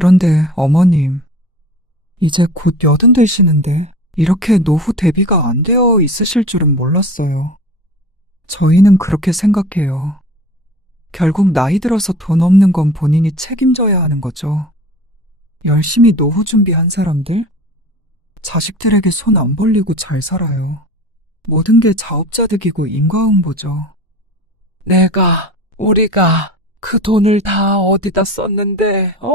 그런데 어머님, 이제 곧 80 되시는데 이렇게 노후 대비가 안 되어 있으실 줄은 몰랐어요. 저희는 그렇게 생각해요. 결국 나이 들어서 돈 없는 건 본인이 책임져야 하는 거죠. 열심히 노후 준비한 사람들? 자식들에게 손 안 벌리고 잘 살아요. 모든 게 자업자득이고 인과응보죠. 우리가 그 돈을 다 어디다 썼는데, 어?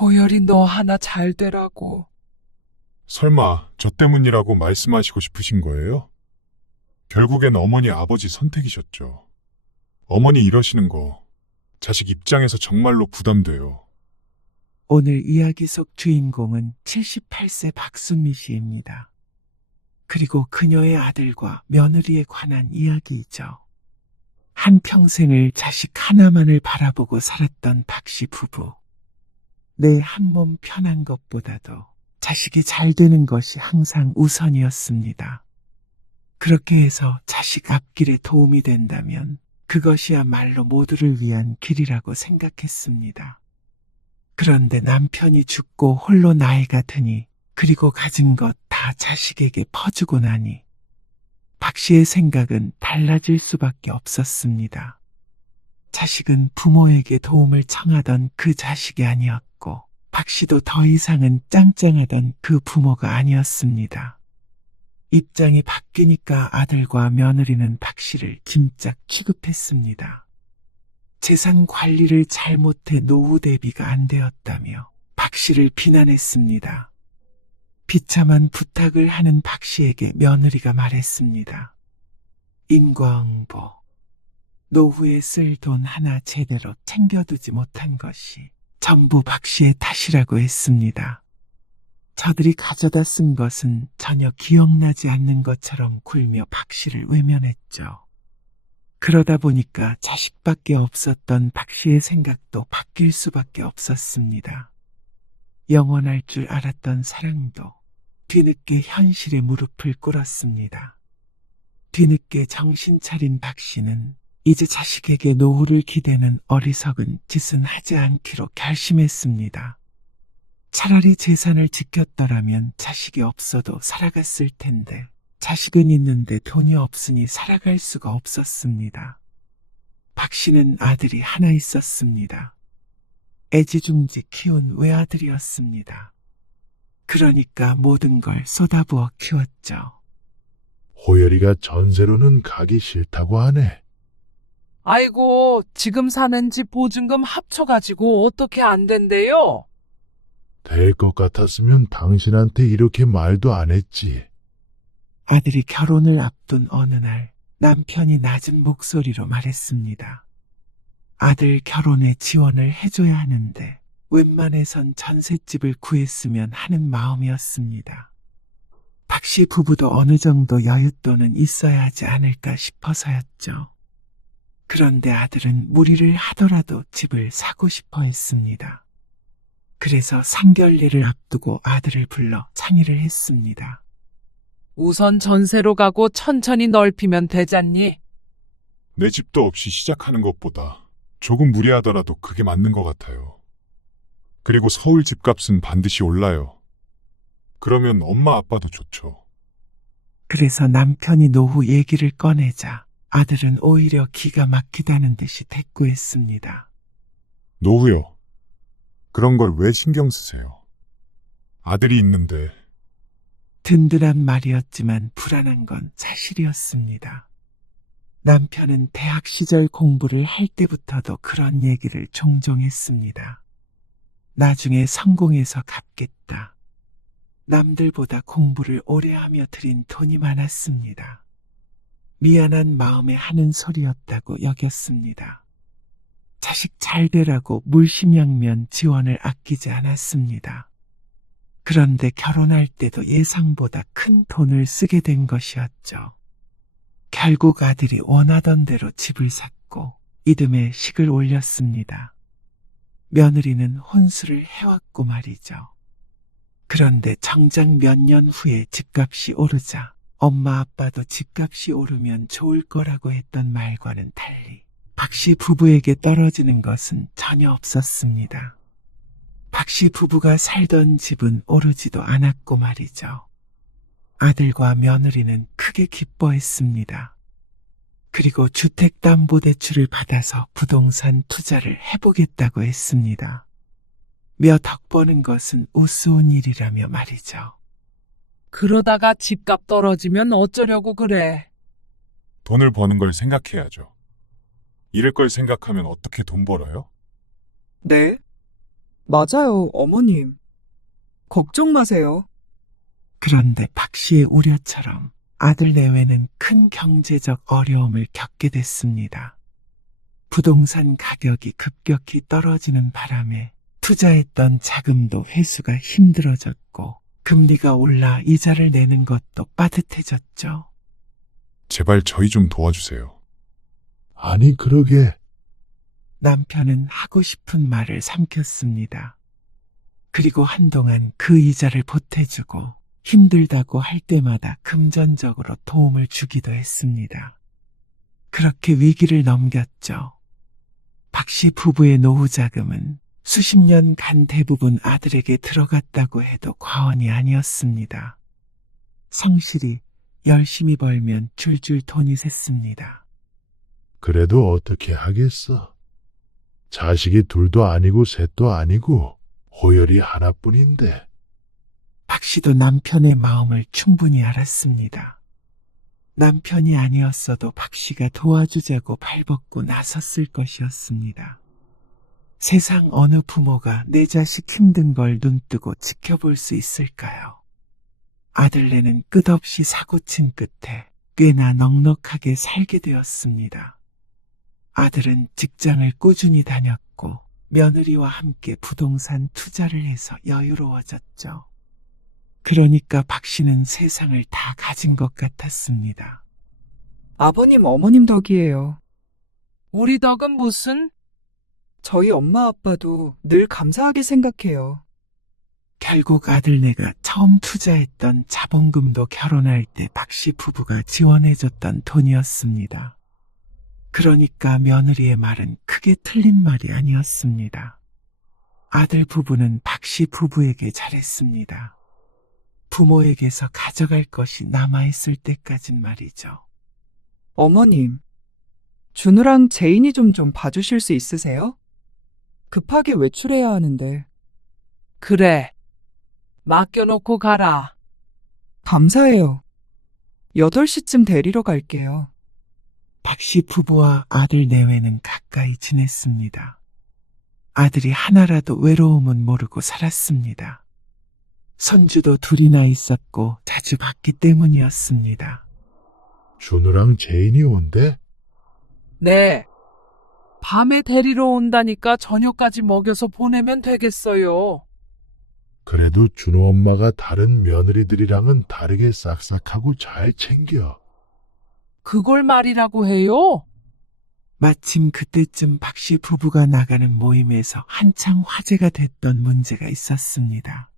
호열이 너 하나 잘 되라고. 설마 저 때문이라고 말씀하시고 싶으신 거예요? 결국엔 어머니 아버지 선택이셨죠. 어머니 이러시는 거 자식 입장에서 정말로 부담돼요. 오늘 이야기 속 주인공은 78세 박순미 씨입니다. 그리고 그녀의 아들과 며느리에 관한 이야기이죠. 한평생을 자식 하나만을 바라보고 살았던 박 씨 부부. 내 한 몸 편한 것보다도 자식이 잘 되는 것이 항상 우선이었습니다. 그렇게 해서 자식 앞길에 도움이 된다면 그것이야말로 모두를 위한 길이라고 생각했습니다. 그런데 남편이 죽고 홀로 나이가 드니 그리고 가진 것 다 자식에게 퍼주고 나니 박 씨의 생각은 달라질 수밖에 없었습니다. 자식은 부모에게 도움을 청하던 그 자식이 아니었고 박 씨도 더 이상은 짱짱하던 그 부모가 아니었습니다. 입장이 바뀌니까 아들과 며느리는 박 씨를 짐짝 취급했습니다. 재산 관리를 잘못해 노후 대비가 안 되었다며 박 씨를 비난했습니다. 비참한 부탁을 하는 박 씨에게 며느리가 말했습니다. 인과응보. 노후에 쓸 돈 하나 제대로 챙겨두지 못한 것이 전부 박 씨의 탓이라고 했습니다. 저들이 가져다 쓴 것은 전혀 기억나지 않는 것처럼 굴며 박 씨를 외면했죠. 그러다 보니까 자식밖에 없었던 박 씨의 생각도 바뀔 수밖에 없었습니다. 영원할 줄 알았던 사랑도 뒤늦게 현실에 무릎을 꿇었습니다. 뒤늦게 정신 차린 박 씨는 이제 자식에게 노후를 기대는 어리석은 짓은 하지 않기로 결심했습니다. 차라리 재산을 지켰더라면 자식이 없어도 살아갔을 텐데 자식은 있는데 돈이 없으니 살아갈 수가 없었습니다. 박 씨는 아들이 하나 있었습니다. 애지중지 키운 외아들이었습니다. 그러니까 모든 걸 쏟아부어 키웠죠. 호열이가 전세로는 가기 싫다고 하네. 아이고, 지금 사는 집 보증금 합쳐가지고 어떻게 안 된대요? 될 것 같았으면 당신한테 이렇게 말도 안 했지. 아들이 결혼을 앞둔 어느 날 남편이 낮은 목소리로 말했습니다. 아들 결혼에 지원을 해줘야 하는데 웬만해선 전셋집을 구했으면 하는 마음이었습니다. 박 씨 부부도 어느 정도 여윳돈은 있어야 하지 않을까 싶어서였죠. 그런데 아들은 무리를 하더라도 집을 사고 싶어 했습니다. 그래서 상견례를 앞두고 아들을 불러 상의를 했습니다. 우선 전세로 가고 천천히 넓히면 되잖니? 내 집도 없이 시작하는 것보다 조금 무리하더라도 그게 맞는 것 같아요. 그리고 서울 집값은 반드시 올라요. 그러면 엄마 아빠도 좋죠. 그래서 남편이 노후 얘기를 꺼내자 아들은 오히려 기가 막히다는 듯이 대꾸했습니다. 노후요. 그런 걸 왜 신경 쓰세요? 아들이 있는데. 든든한 말이었지만 불안한 건 사실이었습니다. 남편은 대학 시절 공부를 할 때부터도 그런 얘기를 종종 했습니다. 나중에 성공해서 갚겠다. 남들보다 공부를 오래 하며 들인 돈이 많았습니다. 미안한 마음에 하는 소리였다고 여겼습니다. 자식 잘 되라고 물심양면 지원을 아끼지 않았습니다. 그런데 결혼할 때도 예상보다 큰 돈을 쓰게 된 것이었죠. 결국 아들이 원하던 대로 집을 샀고 이듬해 식을 올렸습니다. 며느리는 혼수를 해왔고 말이죠. 그런데 정작 몇 년 후에 집값이 오르자 엄마 아빠도 집값이 오르면 좋을 거라고 했던 말과는 달리 박 씨 부부에게 떨어지는 것은 전혀 없었습니다. 박씨 부부가 살던 집은 오르지도 않았고 말이죠. 아들과 며느리는 크게 기뻐했습니다. 그리고 주택담보대출을 받아서 부동산 투자를 해보겠다고 했습니다. 몇 억 버는 것은 우스운 일이라며 말이죠. 그러다가 집값 떨어지면 어쩌려고 그래. 돈을 버는 걸 생각해야죠. 잃을 걸 생각하면 어떻게 돈 벌어요? 네? 맞아요, 어머님. 걱정 마세요. 그런데 박씨의 우려처럼 아들 내외는 큰 경제적 어려움을 겪게 됐습니다. 부동산 가격이 급격히 떨어지는 바람에 투자했던 자금도 회수가 힘들어졌고 금리가 올라 이자를 내는 것도 빠듯해졌죠. 제발 저희 좀 도와주세요. 아니, 그러게. 남편은 하고 싶은 말을 삼켰습니다. 그리고 한동안 그 이자를 보태주고 힘들다고 할 때마다 금전적으로 도움을 주기도 했습니다. 그렇게 위기를 넘겼죠. 박씨 부부의 노후 자금은 수십 년간 대부분 아들에게 들어갔다고 해도 과언이 아니었습니다. 성실히 열심히 벌면 줄줄 돈이 샜습니다. 그래도 어떻게 하겠어. 자식이 둘도 아니고 셋도 아니고 호열이 하나뿐인데. 박씨도 남편의 마음을 충분히 알았습니다. 남편이 아니었어도 박씨가 도와주자고 발벗고 나섰을 것이었습니다. 세상 어느 부모가 내 자식 힘든 걸 눈뜨고 지켜볼 수 있을까요? 아들네는 끝없이 사고친 끝에 꽤나 넉넉하게 살게 되었습니다. 아들은 직장을 꾸준히 다녔고 며느리와 함께 부동산 투자를 해서 여유로워졌죠. 그러니까 박씨는 세상을 다 가진 것 같았습니다. 아버님, 어머님 덕이에요. 우리 덕은 무슨? 저희 엄마 아빠도 늘 감사하게 생각해요. 결국 아들네가 처음 투자했던 자본금도 결혼할 때 박씨 부부가 지원해줬던 돈이었습니다. 그러니까 며느리의 말은 크게 틀린 말이 아니었습니다. 아들 부부는 박씨 부부에게 잘했습니다. 부모에게서 가져갈 것이 남아있을 때까진 말이죠. 어머님, 준우랑 제인이 좀 봐주실 수 있으세요? 급하게 외출해야 하는데. 그래. 맡겨놓고 가라. 감사해요. 8시쯤 데리러 갈게요. 박씨 부부와 아들 내외는 가까이 지냈습니다. 아들이 하나라도 외로움은 모르고 살았습니다. 손주도 둘이나 있었고 자주 봤기 때문이었습니다. 준우랑 제인이 온대? 네. 밤에 데리러 온다니까 저녁까지 먹여서 보내면 되겠어요. 그래도 준우 엄마가 다른 며느리들이랑은 다르게 싹싹하고 잘 챙겨. 그걸 말이라고 해요? 마침 그때쯤 박씨 부부가 나가는 모임에서 한창 화제가 됐던 문제가 있었습니다.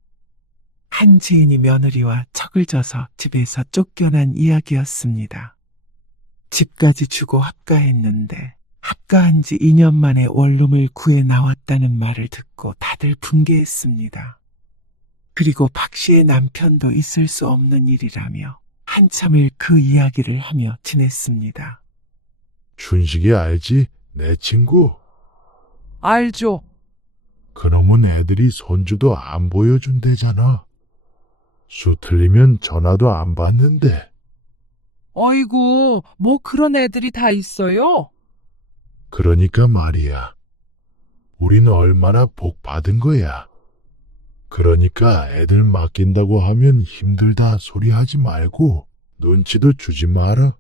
한 지인이 며느리와 척을 져서 집에서 쫓겨난 이야기였습니다. 집까지 주고 합가했는데 합가한 지 2년 만에 원룸을 구해 나왔다는 말을 듣고 다들 분개했습니다. 그리고 박씨의 남편도 있을 수 없는 일이라며 한참을 그 이야기를 하며 지냈습니다. 춘식이 알지? 내 친구. 알죠. 그놈은 애들이 손주도 안 보여준대잖아. 수 틀리면 전화도 안 받는데. 어이구, 뭐 그런 애들이 다 있어요? 그러니까 말이야. 우린 얼마나 복 받은 거야. 그러니까 애들 맡긴다고 하면 힘들다 소리 하지 말고 눈치도 주지 마라.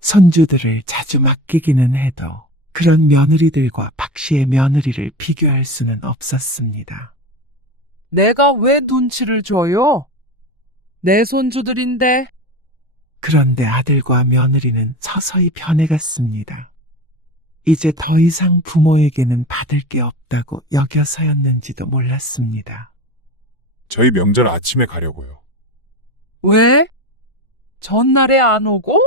손주들을 자주 맡기기는 해도 그런 며느리들과 박씨의 며느리를 비교할 수는 없었습니다. 내가 왜 눈치를 줘요? 내 손주들인데. 그런데 아들과 며느리는 서서히 변해갔습니다. 이제 더 이상 부모에게는 받을 게 없다고 여겨서였는지도 몰랐습니다. 저희 명절 아침에 가려고요. 왜? 전날에 안 오고?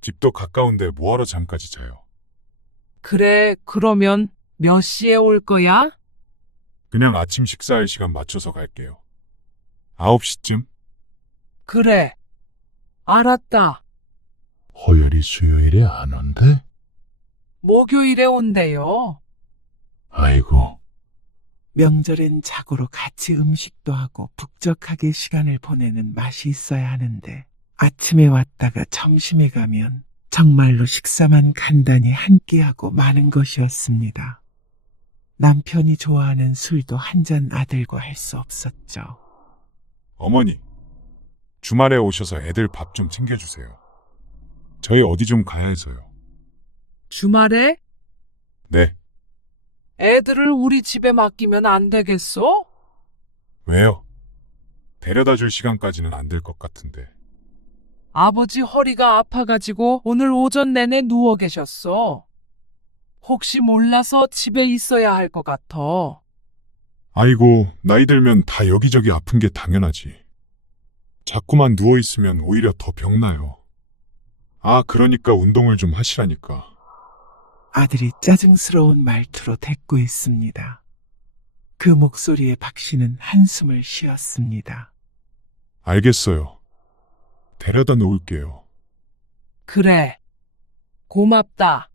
집도 가까운데 뭐하러 잠까지 자요. 그래, 그러면 몇 시에 올 거야? 그냥 아침 식사할 시간 맞춰서 갈게요. 9시쯤? 그래. 알았다. 허열이 수요일에 안 온대? 목요일에 온대요. 아이고, 명절엔 자고로 같이 음식도 하고 북적하게 시간을 보내는 맛이 있어야 하는데 아침에 왔다가 점심에 가면 정말로 식사만 간단히 한 끼하고 마는 것이었습니다. 남편이 좋아하는 술도 한 잔 아들과 할 수 없었죠. 어머니, 주말에 오셔서 애들 밥 좀 챙겨주세요. 저희 어디 좀 가야 해서요. 주말에 네, 애들을 우리 집에 맡기면 안 되겠어? 왜요? 데려다 줄 시간까지는 안 될 것 같은데. 아버지 허리가 아파가지고 오늘 오전 내내 누워 계셨어. 혹시 몰라서 집에 있어야 할 것 같아. 아이고, 나이 들면 다 여기저기 아픈 게 당연하지. 자꾸만 누워있으면 오히려 더 병나요. 아, 그러니까 운동을 좀 하시라니까. 아들이 짜증스러운 말투로 대꾸했습니다. 그 목소리에 박 씨는 한숨을 쉬었습니다. 알겠어요. 데려다 놓을게요. 그래. 고맙다.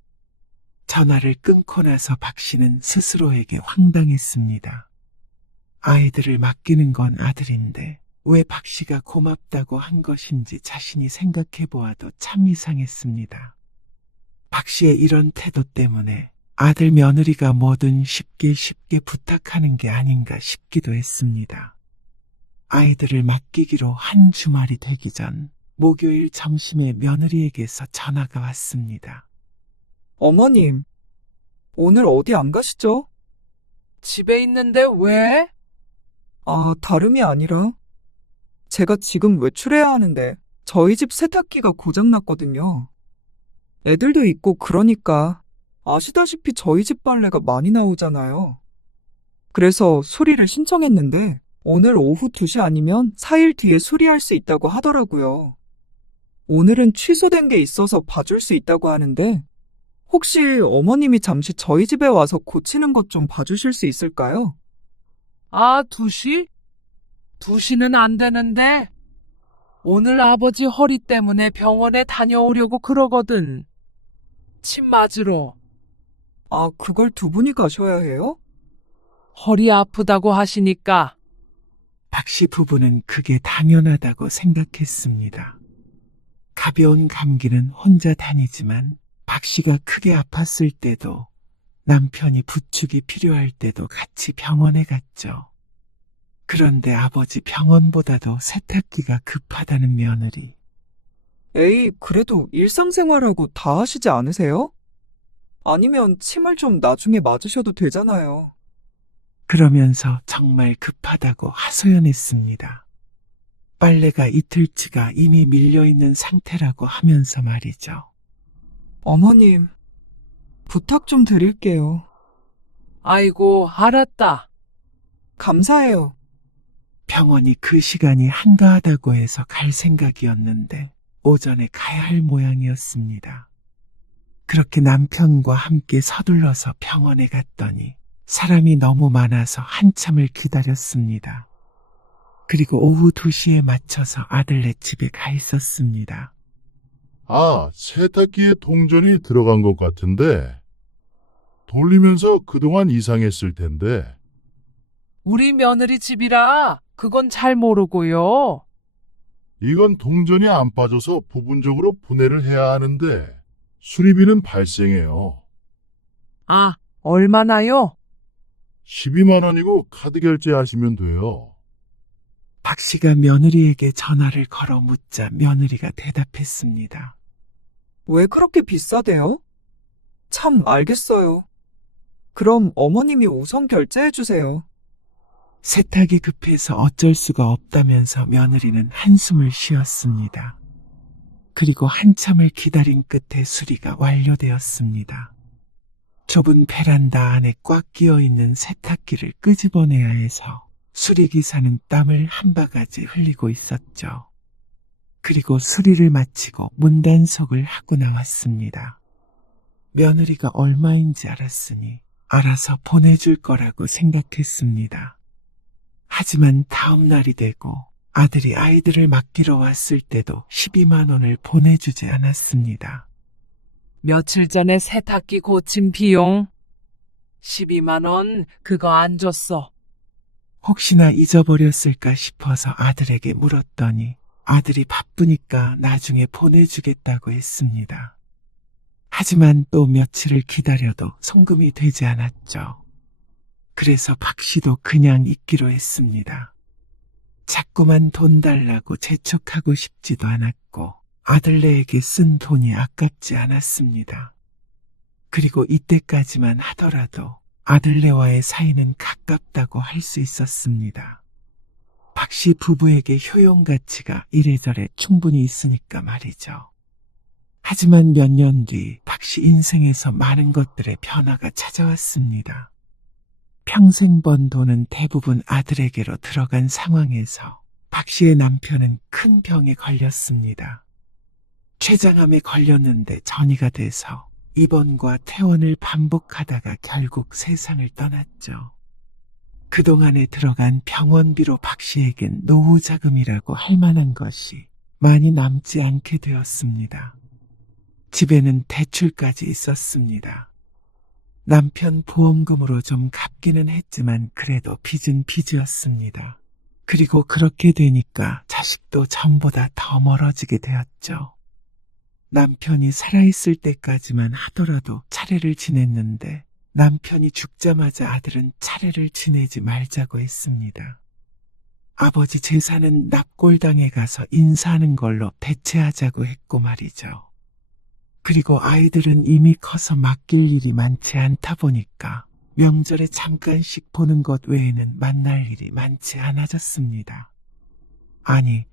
전화를 끊고 나서 박 씨는 스스로에게 황당했습니다. 아이들을 맡기는 건 아들인데 왜 박 씨가 고맙다고 한 것인지 자신이 생각해 보아도 참 이상했습니다. 박 씨의 이런 태도 때문에 아들 며느리가 뭐든 쉽게 부탁하는 게 아닌가 싶기도 했습니다. 아이들을 맡기기로 한 주말이 되기 전 목요일 점심에 며느리에게서 전화가 왔습니다. 어머님, 오늘 어디 안 가시죠? 집에 있는데 왜? 아, 다름이 아니라 제가 지금 외출해야 하는데 저희 집 세탁기가 고장났거든요. 애들도 있고 그러니까 아시다시피 저희 집 빨래가 많이 나오잖아요. 그래서 수리를 신청했는데 오늘 오후 2시 아니면 4일 뒤에 수리할 수 있다고 하더라고요. 오늘은 취소된 게 있어서 봐줄 수 있다고 하는데 혹시 어머님이 잠시 저희 집에 와서 고치는 것 좀 봐주실 수 있을까요? 아, 2시? 2시는 안 되는데. 오늘 아버지 허리 때문에 병원에 다녀오려고 그러거든. 침 맞으러. 아, 그걸 두 분이 가셔야 해요? 허리 아프다고 하시니까. 박 씨 부부는 그게 당연하다고 생각했습니다. 가벼운 감기는 혼자 다니지만 박 씨가 크게 아팠을 때도 남편이 부축이 필요할 때도 같이 병원에 갔죠. 그런데 아버지 병원보다도 세탁기가 급하다는 며느리. 에이, 그래도 일상생활하고 다 하시지 않으세요? 아니면 침을 좀 나중에 맞으셔도 되잖아요. 그러면서 정말 급하다고 하소연했습니다. 빨래가 이틀치가 이미 밀려있는 상태라고 하면서 말이죠. 어머님, 부탁 좀 드릴게요. 아이고, 알았다. 감사해요. 병원이 그 시간이 한가하다고 해서 갈 생각이었는데 오전에 가야 할 모양이었습니다. 그렇게 남편과 함께 서둘러서 병원에 갔더니 사람이 너무 많아서 한참을 기다렸습니다. 그리고 오후 2시에 맞춰서 아들네 집에 가 있었습니다. 아, 세탁기에 동전이 들어간 것 같은데 돌리면서 그동안 이상했을 텐데 우리 며느리 집이라 그건 잘 모르고요. 이건 동전이 안 빠져서 부분적으로 분해를 해야 하는데 수리비는 발생해요. 아, 얼마나요? 12만 원이고 카드 결제하시면 돼요. 박 씨가 며느리에게 전화를 걸어 묻자 며느리가 대답했습니다. 왜 그렇게 비싸대요? 참, 알겠어요. 그럼 어머님이 우선 결제해주세요. 세탁이 급해서 어쩔 수가 없다면서 며느리는 한숨을 쉬었습니다. 그리고 한참을 기다린 끝에 수리가 완료되었습니다. 좁은 베란다 안에 꽉 끼어 있는 세탁기를 끄집어내야 해서 수리기사는 땀을 한 바가지 흘리고 있었죠. 그리고 수리를 마치고 문단속을 하고 나왔습니다. 며느리가 얼마인지 알았으니 알아서 보내줄 거라고 생각했습니다. 하지만 다음 날이 되고 아들이 아이들을 맡기러 왔을 때도 12만 원을 보내주지 않았습니다. 며칠 전에 세탁기 고침 비용 12만 원 그거 안 줬어. 혹시나 잊어버렸을까 싶어서 아들에게 물었더니 아들이 바쁘니까 나중에 보내주겠다고 했습니다. 하지만 또 며칠을 기다려도 송금이 되지 않았죠. 그래서 박 씨도 그냥 잊기로 했습니다. 자꾸만 돈 달라고 재촉하고 싶지도 않았고 아들네에게 쓴 돈이 아깝지 않았습니다. 그리고 이때까지만 하더라도 아들네와의 사이는 가깝다고 할 수 있었습니다. 박 씨 부부에게 효용 가치가 이래저래 충분히 있으니까 말이죠. 하지만 몇 년 뒤 박 씨 인생에서 많은 것들의 변화가 찾아왔습니다. 평생 번 돈은 대부분 아들에게로 들어간 상황에서 박 씨의 남편은 큰 병에 걸렸습니다. 췌장암에 걸렸는데 전이가 돼서 입원과 퇴원을 반복하다가 결국 세상을 떠났죠. 그동안에 들어간 병원비로 박 씨에겐 노후 자금이라고 할 만한 것이 많이 남지 않게 되었습니다. 집에는 대출까지 있었습니다. 남편 보험금으로 좀 갚기는 했지만 그래도 빚은 빚이었습니다. 그리고 그렇게 되니까 자식도 전보다 더 멀어지게 되었죠. 남편이 살아있을 때까지만 하더라도 차례를 지냈는데 남편이 죽자마자 아들은 차례를 지내지 말자고 했습니다. 아버지 제사는 납골당에 가서 인사하는 걸로 대체하자고 했고 말이죠. 그리고 아이들은 이미 커서 맡길 일이 많지 않다 보니까 명절에 잠깐씩 보는 것 외에는 만날 일이 많지 않아졌습니다. 아니,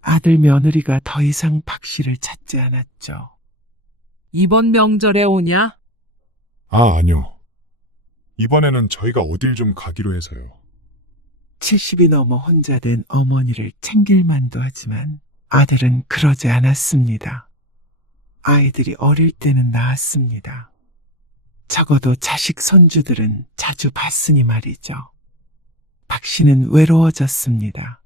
아들 며느리가 더 이상 박 씨를 찾지 않았죠. 이번 명절에 오냐? 아, 아니요. 이번에는 저희가 어딜 좀 가기로 해서요. 70이 넘어 혼자 된 어머니를 챙길 만도 하지만 아들은 그러지 않았습니다. 아이들이 어릴 때는 나았습니다. 적어도 자식 손주들은 자주 봤으니 말이죠. 박 씨는 외로워졌습니다.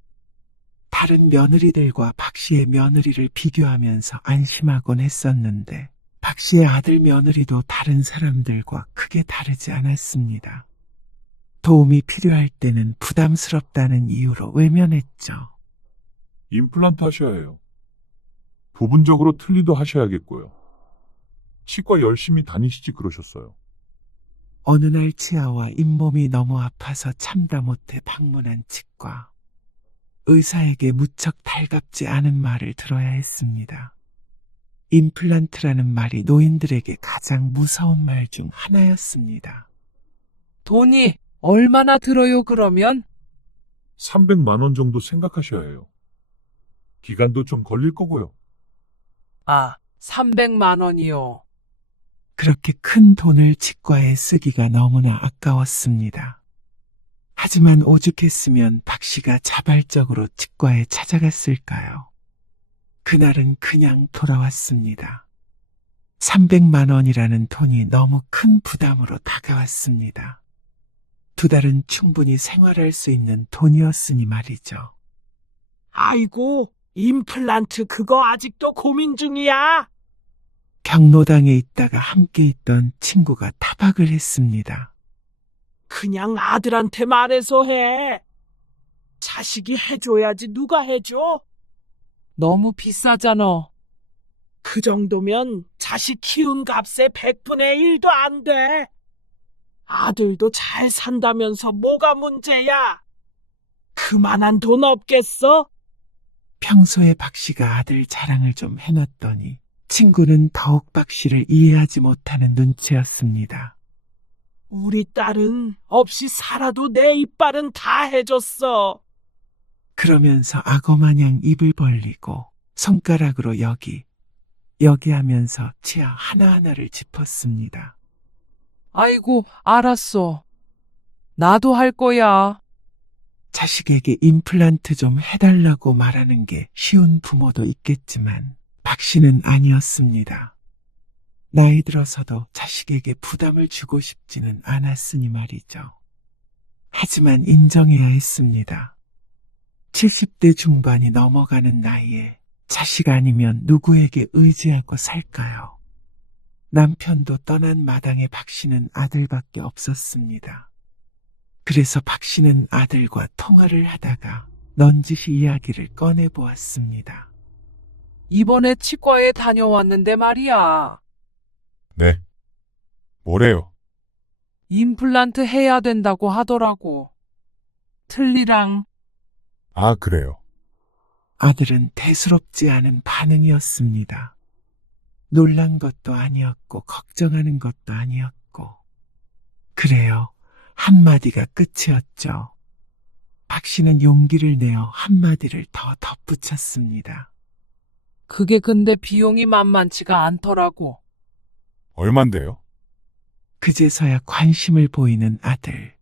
다른 며느리들과 박 씨의 며느리를 비교하면서 안심하곤 했었는데 박 씨의 아들 며느리도 다른 사람들과 크게 다르지 않았습니다. 도움이 필요할 때는 부담스럽다는 이유로 외면했죠. 임플란트 하셔야 해요. 부분적으로 틀니도 하셔야겠고요. 치과 열심히 다니시지 그러셨어요. 어느 날 치아와 잇몸이 너무 아파서 참다 못해 방문한 치과. 의사에게 무척 달갑지 않은 말을 들어야 했습니다. 임플란트라는 말이 노인들에게 가장 무서운 말 중 하나였습니다. 돈이 얼마나 들어요 그러면? 300만 원 정도 생각하셔야 해요. 기간도 좀 걸릴 거고요. 아, 300만 원이요. 그렇게 큰 돈을 치과에 쓰기가 너무나 아까웠습니다. 하지만 오죽했으면 박 씨가 자발적으로 치과에 찾아갔을까요? 그날은 그냥 돌아왔습니다. 300만 원이라는 돈이 너무 큰 부담으로 다가왔습니다. 2달은 충분히 생활할 수 있는 돈이었으니 말이죠. 아이고, 임플란트 그거 아직도 고민 중이야. 경로당에 있다가 함께 있던 친구가 타박을 했습니다. 그냥 아들한테 말해서 해. 자식이 해줘야지 누가 해줘? 너무 비싸잖아. 그 정도면 자식 키운 값의 100분의 1도 안 돼. 아들도 잘 산다면서 뭐가 문제야? 그만한 돈 없겠어? 평소에 박 씨가 아들 자랑을 좀 해놨더니 친구는 더욱 박 씨를 이해하지 못하는 눈치였습니다. 우리 딸은 없이 살아도 내 이빨은 다 해줬어. 그러면서 악어마냥 입을 벌리고 손가락으로 여기 하면서 치아 하나하나를 짚었습니다. 아이고, 알았어. 나도 할 거야. 자식에게 임플란트 좀 해달라고 말하는 게 쉬운 부모도 있겠지만 박 씨는 아니었습니다. 나이 들어서도 자식에게 부담을 주고 싶지는 않았으니 말이죠. 하지만 인정해야 했습니다. 70대 중반이 넘어가는 나이에 자식 아니면 누구에게 의지하고 살까요? 남편도 떠난 마당에 박 씨는 아들밖에 없었습니다. 그래서 박 씨는 아들과 통화를 하다가 넌지시 이야기를 꺼내보았습니다. 이번에 치과에 다녀왔는데 말이야. 네. 뭐래요? 임플란트 해야 된다고 하더라고. 틀니랑. 아, 그래요. 아들은 대수롭지 않은 반응이었습니다. 놀란 것도 아니었고 걱정하는 것도 아니었고. 그래요. 한마디가 끝이었죠. 박 씨는 용기를 내어 한마디를 더 덧붙였습니다. 그게 근데 비용이 만만치가 않더라고. 얼만데요? 그제서야 관심을 보이는 아들.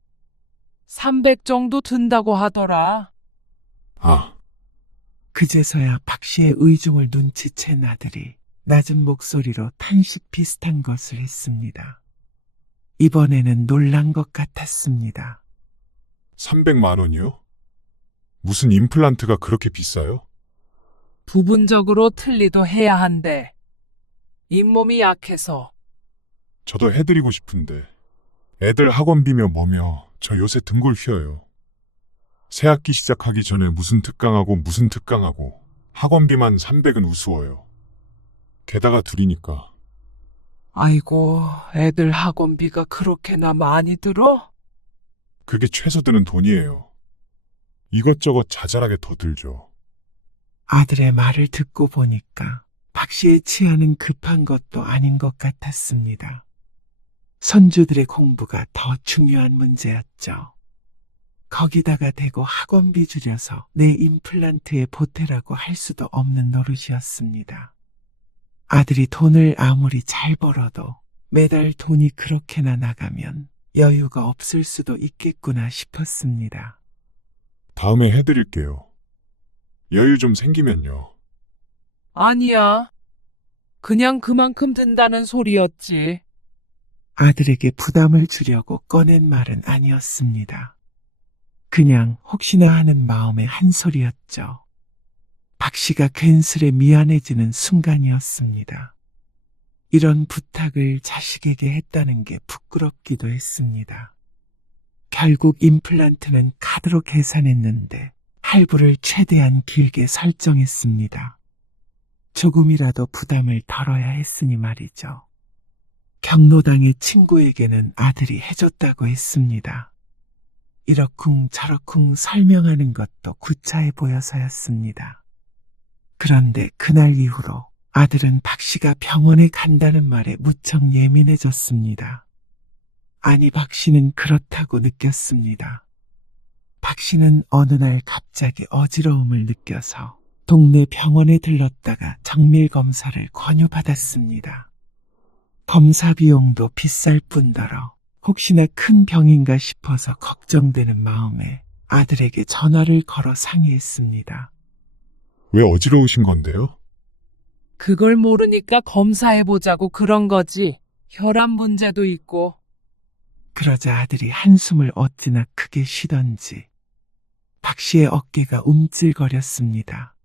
300 정도 든다고 하더라. 아, 그제서야 박 씨의 의중을 눈치챈 아들이 낮은 목소리로 탄식 비슷한 것을 했습니다. 이번에는 놀란 것 같았습니다. 300만 원이요? 무슨 임플란트가 그렇게 비싸요? 부분적으로 틀니도 해야 한대. 잇몸이 약해서. 저도 해드리고 싶은데 애들 학원비며 뭐며 저 요새 등골 휘어요. 새학기 시작하기 전에 무슨 특강하고 학원비만 300은 우스워요. 게다가 둘이니까. 아이고, 애들 학원비가 그렇게나 많이 들어? 그게 최소 드는 돈이에요. 이것저것 자잘하게 더 들죠. 아들의 말을 듣고 보니까 박 씨의 치아는 급한 것도 아닌 것 같았습니다. 손주들의 공부가 더 중요한 문제였죠. 거기다가 대고 학원비 줄여서 내 임플란트에 보태라고 할 수도 없는 노릇이었습니다. 아들이 돈을 아무리 잘 벌어도 매달 돈이 그렇게나 나가면 여유가 없을 수도 있겠구나 싶었습니다. 다음에 해드릴게요. 여유 좀 생기면요. 아니야. 그냥 그만큼 든다는 소리였지. 아들에게 부담을 주려고 꺼낸 말은 아니었습니다. 그냥 혹시나 하는 마음의 한 소리였죠. 박 씨가 괜스레 미안해지는 순간이었습니다. 이런 부탁을 자식에게 했다는 게 부끄럽기도 했습니다. 결국 임플란트는 카드로 계산했는데 할부를 최대한 길게 설정했습니다. 조금이라도 부담을 덜어야 했으니 말이죠. 경로당의 친구에게는 아들이 해줬다고 했습니다. 이러쿵 저러쿵 설명하는 것도 구차해 보여서였습니다. 그런데 그날 이후로 아들은 박 씨가 병원에 간다는 말에 무척 예민해졌습니다. 아니, 박 씨는 그렇다고 느꼈습니다. 박 씨는 어느 날 갑자기 어지러움을 느껴서 동네 병원에 들렀다가 정밀 검사를 권유받았습니다. 검사 비용도 비쌀 뿐더러 혹시나 큰 병인가 싶어서 걱정되는 마음에 아들에게 전화를 걸어 상의했습니다. 왜 어지러우신 건데요? 그걸 모르니까 검사해보자고 그런 거지. 혈압 문제도 있고. 그러자 아들이 한숨을 어찌나 크게 쉬던지 박 씨의 어깨가 움찔거렸습니다.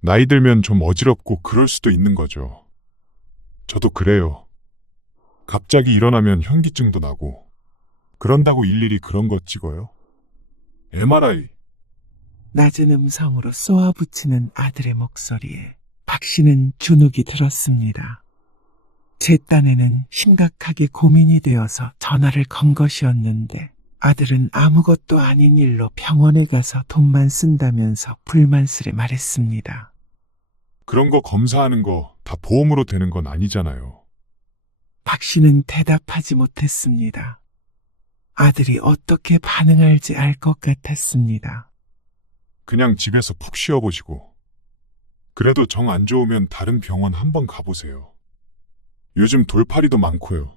나이 들면 좀 어지럽고 그럴 수도 있는 거죠. 저도 그래요. 갑자기 일어나면 현기증도 나고. 그런다고 일일이 그런 거 찍어요? MRI. 낮은 음성으로 쏘아붙이는 아들의 목소리에 박 씨는 주눅이 들었습니다. 제 딴에는 심각하게 고민이 되어서 전화를 건 것이었는데 아들은 아무것도 아닌 일로 병원에 가서 돈만 쓴다면서 불만스레 말했습니다. 그런 거 검사하는 거 다 보험으로 되는 건 아니잖아요. 박 씨는 대답하지 못했습니다. 아들이 어떻게 반응할지 알 것 같았습니다. 그냥 집에서 푹 쉬어보시고. 그래도 정 안 좋으면 다른 병원 한번 가보세요. 요즘 돌팔이도 많고요.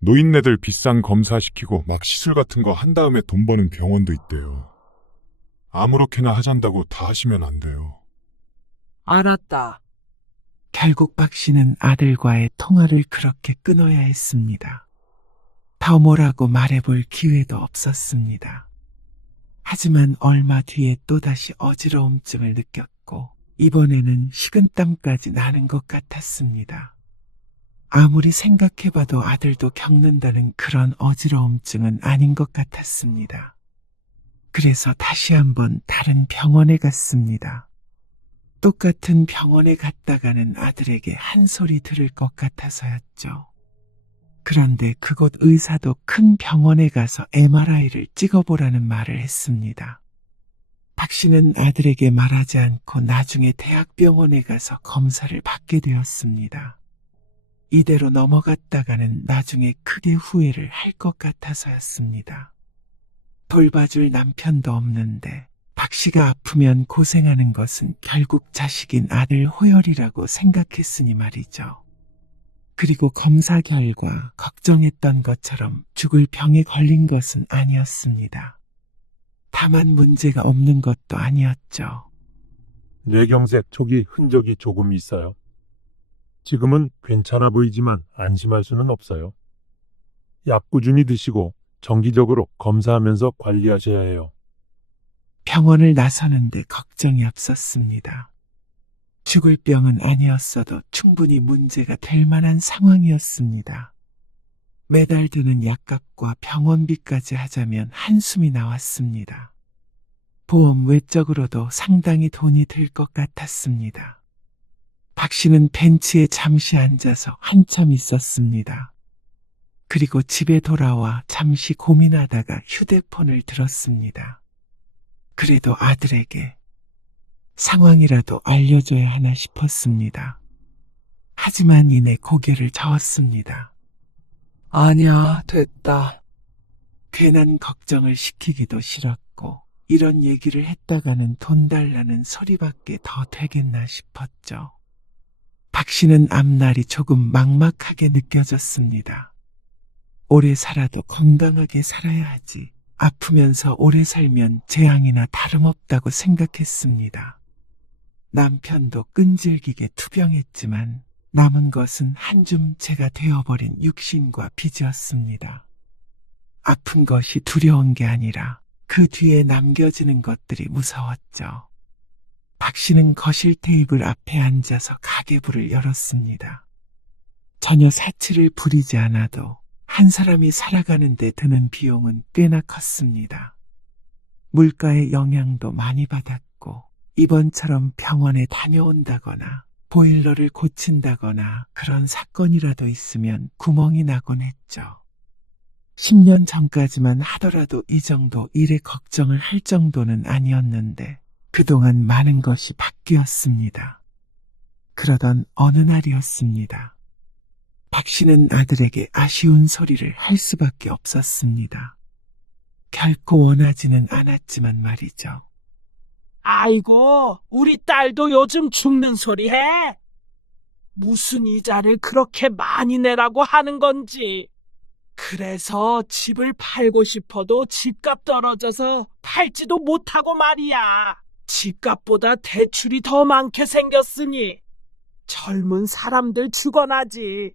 노인네들 비싼 검사시키고 막 시술 같은 거 한 다음에 돈 버는 병원도 있대요. 아무렇게나 하잔다고 다 하시면 안 돼요. 알았다. 결국 박 씨는 아들과의 통화를 그렇게 끊어야 했습니다. 더 뭐라고 말해볼 기회도 없었습니다. 하지만 얼마 뒤에 또다시 어지러움증을 느꼈고 이번에는 식은땀까지 나는 것 같았습니다. 아무리 생각해봐도 아들도 겪는다는 그런 어지러움증은 아닌 것 같았습니다. 그래서 다시 한번 다른 병원에 갔습니다. 똑같은 병원에 갔다가는 아들에게 한 소리 들을 것 같아서였죠. 그런데 그곳 의사도 큰 병원에 가서 MRI를 찍어보라는 말을 했습니다. 박 씨는 아들에게 말하지 않고 나중에 대학병원에 가서 검사를 받게 되었습니다. 이대로 넘어갔다가는 나중에 크게 후회를 할 것 같아서였습니다. 돌봐줄 남편도 없는데 박 씨가 아프면 고생하는 것은 결국 자식인 아들 호열이라고 생각했으니 말이죠. 그리고 검사 결과 걱정했던 것처럼 죽을 병에 걸린 것은 아니었습니다. 다만 문제가 없는 것도 아니었죠. 뇌경색 초기 흔적이 조금 있어요. 지금은 괜찮아 보이지만 안심할 수는 없어요. 약 꾸준히 드시고 정기적으로 검사하면서 관리하셔야 해요. 병원을 나서는데 걱정이 앞섰습니다. 죽을 병은 아니었어도 충분히 문제가 될 만한 상황이었습니다. 매달 드는 약값과 병원비까지 하자면 한숨이 나왔습니다. 보험 외적으로도 상당히 돈이 들 것 같았습니다. 박 씨는 벤치에 잠시 앉아서 한참 있었습니다. 그리고 집에 돌아와 잠시 고민하다가 휴대폰을 들었습니다. 그래도 아들에게 상황이라도 알려줘야 하나 싶었습니다. 하지만 이내 고개를 저었습니다. 아니야, 됐다. 괜한 걱정을 시키기도 싫었고 이런 얘기를 했다가는 돈 달라는 소리밖에 더 되겠나 싶었죠. 박 씨는 앞날이 조금 막막하게 느껴졌습니다. 오래 살아도 건강하게 살아야 하지. 아프면서 오래 살면 재앙이나 다름없다고 생각했습니다. 남편도 끈질기게 투병했지만 남은 것은 한 줌 재가 되어버린 육신과 빚이었습니다. 아픈 것이 두려운 게 아니라 그 뒤에 남겨지는 것들이 무서웠죠. 박 씨는 거실 테이블 앞에 앉아서 가계부를 열었습니다. 전혀 사치를 부리지 않아도 한 사람이 살아가는 데 드는 비용은 꽤나 컸습니다. 물가의 영향도 많이 받았고 이번처럼 병원에 다녀온다거나 보일러를 고친다거나 그런 사건이라도 있으면 구멍이 나곤 했죠. 10년 전까지만 하더라도 이 정도 일에 걱정을 할 정도는 아니었는데 그동안 많은 것이 바뀌었습니다. 그러던 어느 날이었습니다. 박 씨는 아들에게 아쉬운 소리를 할 수밖에 없었습니다. 결코 원하지는 않았지만 말이죠. 아이고, 우리 딸도 요즘 죽는 소리 해. 무슨 이자를 그렇게 많이 내라고 하는 건지. 그래서 집을 팔고 싶어도 집값 떨어져서 팔지도 못하고 말이야. 집값보다 대출이 더 많게 생겼으니 젊은 사람들 죽어나지.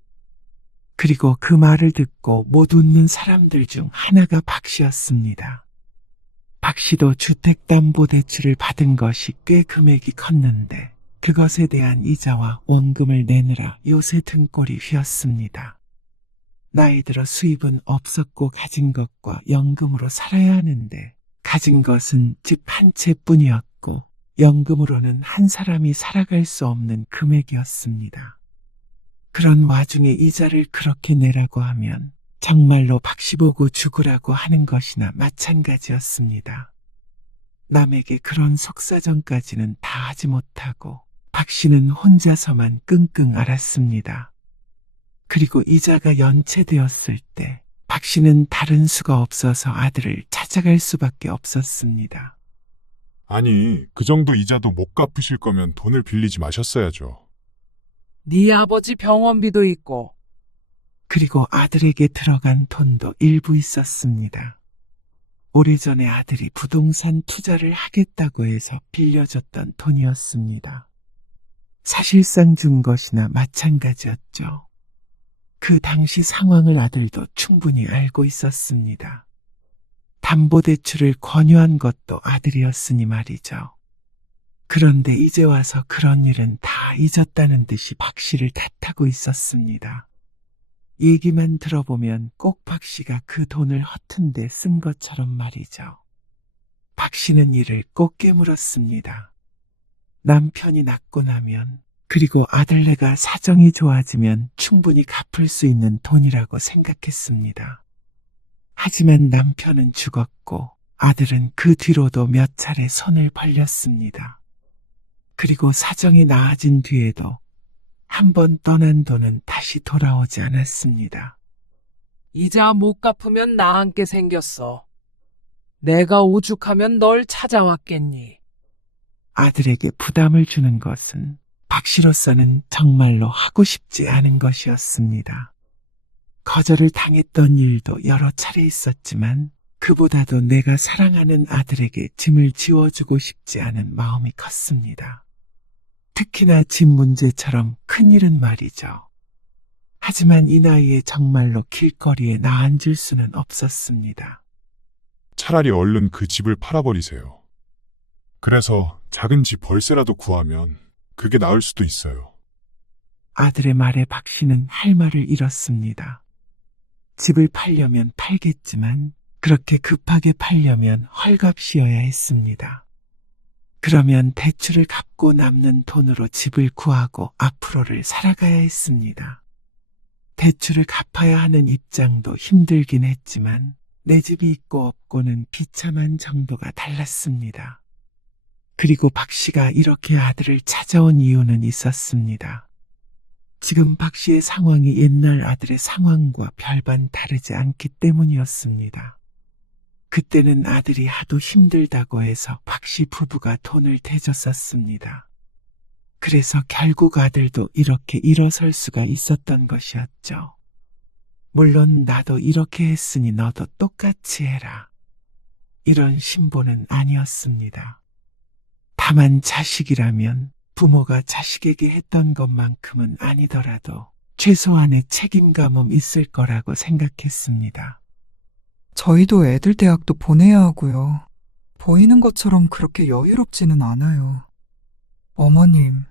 그리고 그 말을 듣고 못 웃는 사람들 중 하나가 박 씨였습니다. 박 씨도 주택담보대출을 받은 것이 꽤 금액이 컸는데 그것에 대한 이자와 원금을 내느라 요새 등골이 휘었습니다. 나이 들어 수입은 없었고 가진 것과 연금으로 살아야 하는데 가진 것은 집 한 채뿐이었고 연금으로는 한 사람이 살아갈 수 없는 금액이었습니다. 그런 와중에 이자를 그렇게 내라고 하면 정말로 박 씨 보고 죽으라고 하는 것이나 마찬가지였습니다. 남에게 그런 속사정까지는 다 하지 못하고 박 씨는 혼자서만 끙끙 앓았습니다. 그리고 이자가 연체되었을 때 박 씨는 다른 수가 없어서 아들을 찾아갈 수밖에 없었습니다. 아니, 그 정도 이자도 못 갚으실 거면 돈을 빌리지 마셨어야죠. 네 아버지 병원비도 있고. 그리고 아들에게 들어간 돈도 일부 있었습니다. 오래전에 아들이 부동산 투자를 하겠다고 해서 빌려줬던 돈이었습니다. 사실상 준 것이나 마찬가지였죠. 그 당시 상황을 아들도 충분히 알고 있었습니다. 담보대출을 권유한 것도 아들이었으니 말이죠. 그런데 이제 와서 그런 일은 다 잊었다는 듯이 박 씨를 탓하고 있었습니다. 얘기만 들어보면 꼭 박 씨가 그 돈을 허튼데 쓴 것처럼 말이죠. 박 씨는 이를 꼭 깨물었습니다. 남편이 낫고 나면, 그리고 아들네가 사정이 좋아지면 충분히 갚을 수 있는 돈이라고 생각했습니다. 하지만 남편은 죽었고 아들은 그 뒤로도 몇 차례 손을 벌렸습니다. 그리고 사정이 나아진 뒤에도 한 번 떠난 돈은 다시 돌아오지 않았습니다. 이자 못 갚으면 나 앉게 생겼어. 내가 오죽하면 널 찾아왔겠니? 아들에게 부담을 주는 것은 박 씨로서는 정말로 하고 싶지 않은 것이었습니다. 거절을 당했던 일도 여러 차례 있었지만 그보다도 내가 사랑하는 아들에게 짐을 지워주고 싶지 않은 마음이 컸습니다. 특히나 집 문제처럼 큰 일은 말이죠. 하지만 이 나이에 정말로 길거리에 나앉을 수는 없었습니다. 차라리 얼른 그 집을 팔아버리세요. 그래서 작은 집 월세라도 구하면 그게 나을 수도 있어요. 아들의 말에 박 씨는 할 말을 잃었습니다. 집을 팔려면 팔겠지만 그렇게 급하게 팔려면 헐값이어야 했습니다. 그러면 대출을 갚고 남는 돈으로 집을 구하고 앞으로를 살아가야 했습니다. 대출을 갚아야 하는 입장도 힘들긴 했지만 내 집이 있고 없고는 비참한 정도가 달랐습니다. 그리고 박 씨가 이렇게 아들을 찾아온 이유는 있었습니다. 지금 박 씨의 상황이 옛날 아들의 상황과 별반 다르지 않기 때문이었습니다. 그때는 아들이 하도 힘들다고 해서 박 씨 부부가 돈을 대줬었습니다. 그래서 결국 아들도 이렇게 일어설 수가 있었던 것이었죠. 물론 나도 이렇게 했으니 너도 똑같이 해라. 이런 신보는 아니었습니다. 다만 자식이라면 부모가 자식에게 했던 것만큼은 아니더라도 최소한의 책임감은 있을 거라고 생각했습니다. 저희도 애들 대학도 보내야 하고요. 보이는 것처럼 그렇게 여유롭지는 않아요. 어머님,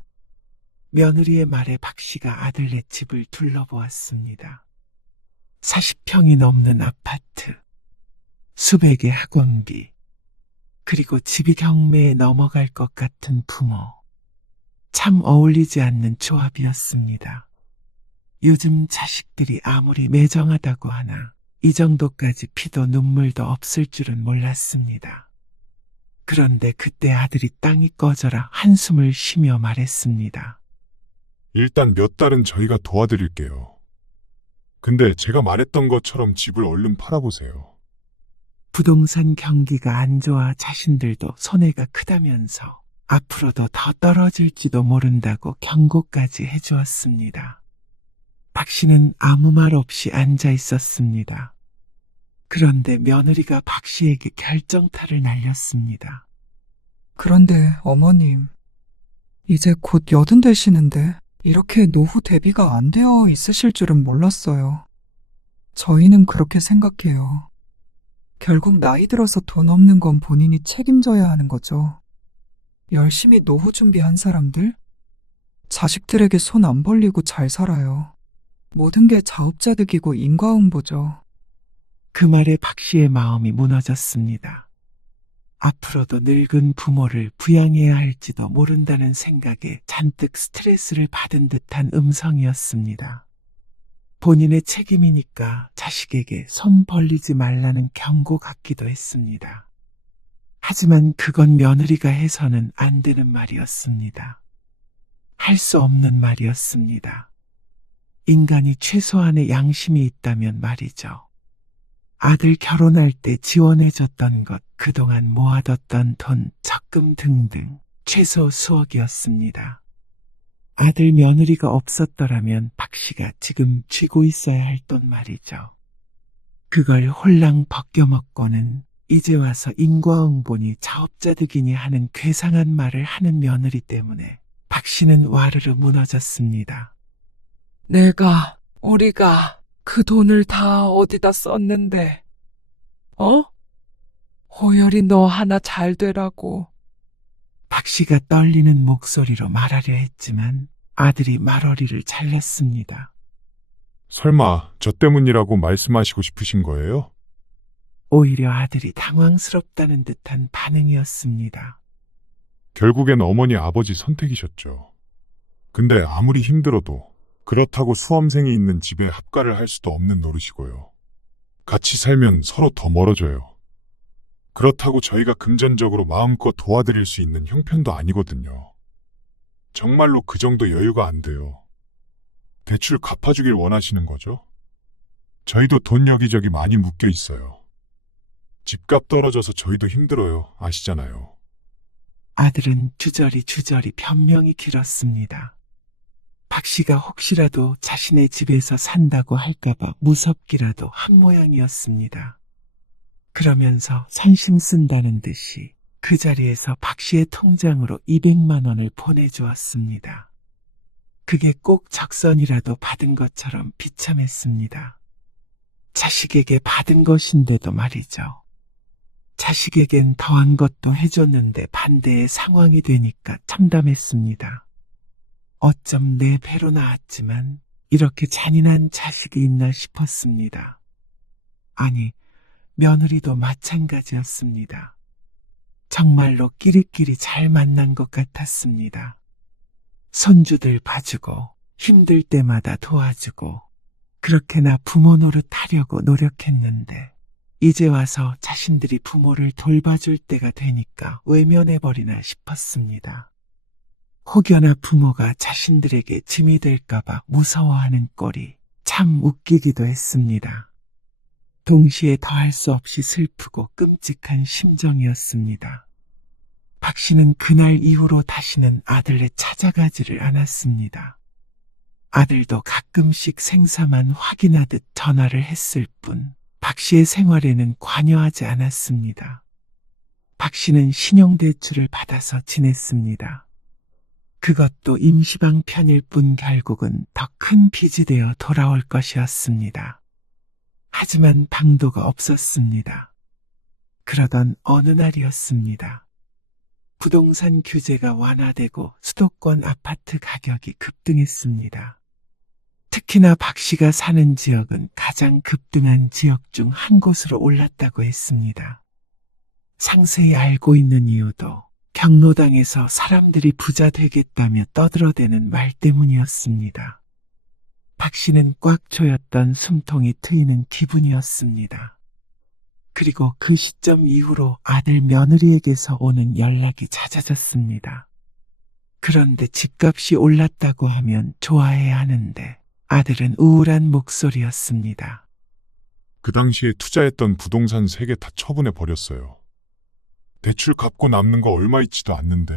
며느리의 말에 박 씨가 아들네 집을 둘러보았습니다. 40평이 넘는 아파트, 수백의 학원비, 그리고 집이 경매에 넘어갈 것 같은 부모. 참 어울리지 않는 조합이었습니다. 요즘 자식들이 아무리 매정하다고 하나 이 정도까지 피도 눈물도 없을 줄은 몰랐습니다. 그런데 그때 아들이 땅이 꺼져라 한숨을 쉬며 말했습니다. 일단 몇 달은 저희가 도와드릴게요. 근데 제가 말했던 것처럼 집을 얼른 팔아보세요. 부동산 경기가 안 좋아 자신들도 손해가 크다면서 앞으로도 더 떨어질지도 모른다고 경고까지 해주었습니다. 박 씨는 아무 말 없이 앉아 있었습니다. 그런데 며느리가 박 씨에게 결정타를 날렸습니다. 그런데 어머님, 이제 곧 80 되시는데 이렇게 노후 대비가 안 되어 있으실 줄은 몰랐어요. 저희는 그렇게 생각해요. 결국 나이 들어서 돈 없는 건 본인이 책임져야 하는 거죠. 열심히 노후 준비한 사람들? 자식들에게 손 안 벌리고 잘 살아요. 모든 게 자업자득이고 인과응보죠. 그 말에 박 씨의 마음이 무너졌습니다. 앞으로도 늙은 부모를 부양해야 할지도 모른다는 생각에 잔뜩 스트레스를 받은 듯한 음성이었습니다. 본인의 책임이니까 자식에게 손 벌리지 말라는 경고 같기도 했습니다. 하지만 그건 며느리가 해서는 안 되는 말이었습니다. 할 수 없는 말이었습니다. 인간이 최소한의 양심이 있다면 말이죠. 아들 결혼할 때 지원해줬던 것, 그동안 모아뒀던 돈, 적금 등등 최소 수억이었습니다. 아들 며느리가 없었더라면 박 씨가 지금 쥐고 있어야 할 돈 말이죠. 그걸 홀랑 벗겨먹고는 이제 와서 인과응보니 자업자득이니 하는 괴상한 말을 하는 며느리 때문에 박 씨는 와르르 무너졌습니다. 우리가 그 돈을 다 어디다 썼는데, 어? 호열이 너 하나 잘 되라고. 박 씨가 떨리는 목소리로 말하려 했지만 아들이 말어리를 잘랐습니다. 설마 저 때문이라고 말씀하시고 싶으신 거예요? 오히려 아들이 당황스럽다는 듯한 반응이었습니다. 결국엔 어머니 아버지 선택이셨죠. 근데 아무리 힘들어도 그렇다고 수험생이 있는 집에 합가를 할 수도 없는 노릇이고요. 같이 살면 서로 더 멀어져요. 그렇다고 저희가 금전적으로 마음껏 도와드릴 수 있는 형편도 아니거든요. 정말로 그 정도 여유가 안 돼요. 대출 갚아주길 원하시는 거죠? 저희도 돈 여기저기 많이 묶여 있어요. 집값 떨어져서 저희도 힘들어요. 아시잖아요. 아들은 주저리 변명이 길었습니다. 박 씨가 혹시라도 자신의 집에서 산다고 할까봐 무섭기라도 한 모양이었습니다. 그러면서 선심 쓴다는 듯이 그 자리에서 박 씨의 통장으로 200만 원을 보내주었습니다. 그게 꼭 적선이라도 받은 것처럼 비참했습니다. 자식에게 받은 것인데도 말이죠. 자식에겐 더한 것도 해줬는데 반대의 상황이 되니까 참담했습니다. 어쩜 내 배로 나왔지만 이렇게 잔인한 자식이 있나 싶었습니다. 아니, 며느리도 마찬가지였습니다. 정말로 끼리끼리 잘 만난 것 같았습니다. 손주들 봐주고 힘들 때마다 도와주고 그렇게나 부모 노릇하려고 노력했는데 이제 와서 자신들이 부모를 돌봐줄 때가 되니까 외면해버리나 싶었습니다. 혹여나 부모가 자신들에게 짐이 될까봐 무서워하는 꼴이 참 웃기기도 했습니다. 동시에 더할 수 없이 슬프고 끔찍한 심정이었습니다. 박 씨는 그날 이후로 다시는 아들네 찾아가지를 않았습니다. 아들도 가끔씩 생사만 확인하듯 전화를 했을 뿐 박 씨의 생활에는 관여하지 않았습니다. 박 씨는 신용대출을 받아서 지냈습니다. 그것도 임시방편일 뿐 결국은 더 큰 빚이 되어 돌아올 것이었습니다. 하지만 방도가 없었습니다. 그러던 어느 날이었습니다. 부동산 규제가 완화되고 수도권 아파트 가격이 급등했습니다. 특히나 박 씨가 사는 지역은 가장 급등한 지역 중 한 곳으로 올랐다고 했습니다. 상세히 알고 있는 이유도 경로당에서 사람들이 부자 되겠다며 떠들어대는 말 때문이었습니다. 박 씨는 꽉 조였던 숨통이 트이는 기분이었습니다. 그리고 그 시점 이후로 아들 며느리에게서 오는 연락이 잦아졌습니다. 그런데 집값이 올랐다고 하면 좋아해야 하는데 아들은 우울한 목소리였습니다. 그 당시에 투자했던 부동산 3개 다 처분해 버렸어요. 대출 갚고 남는 거 얼마 있지도 않는데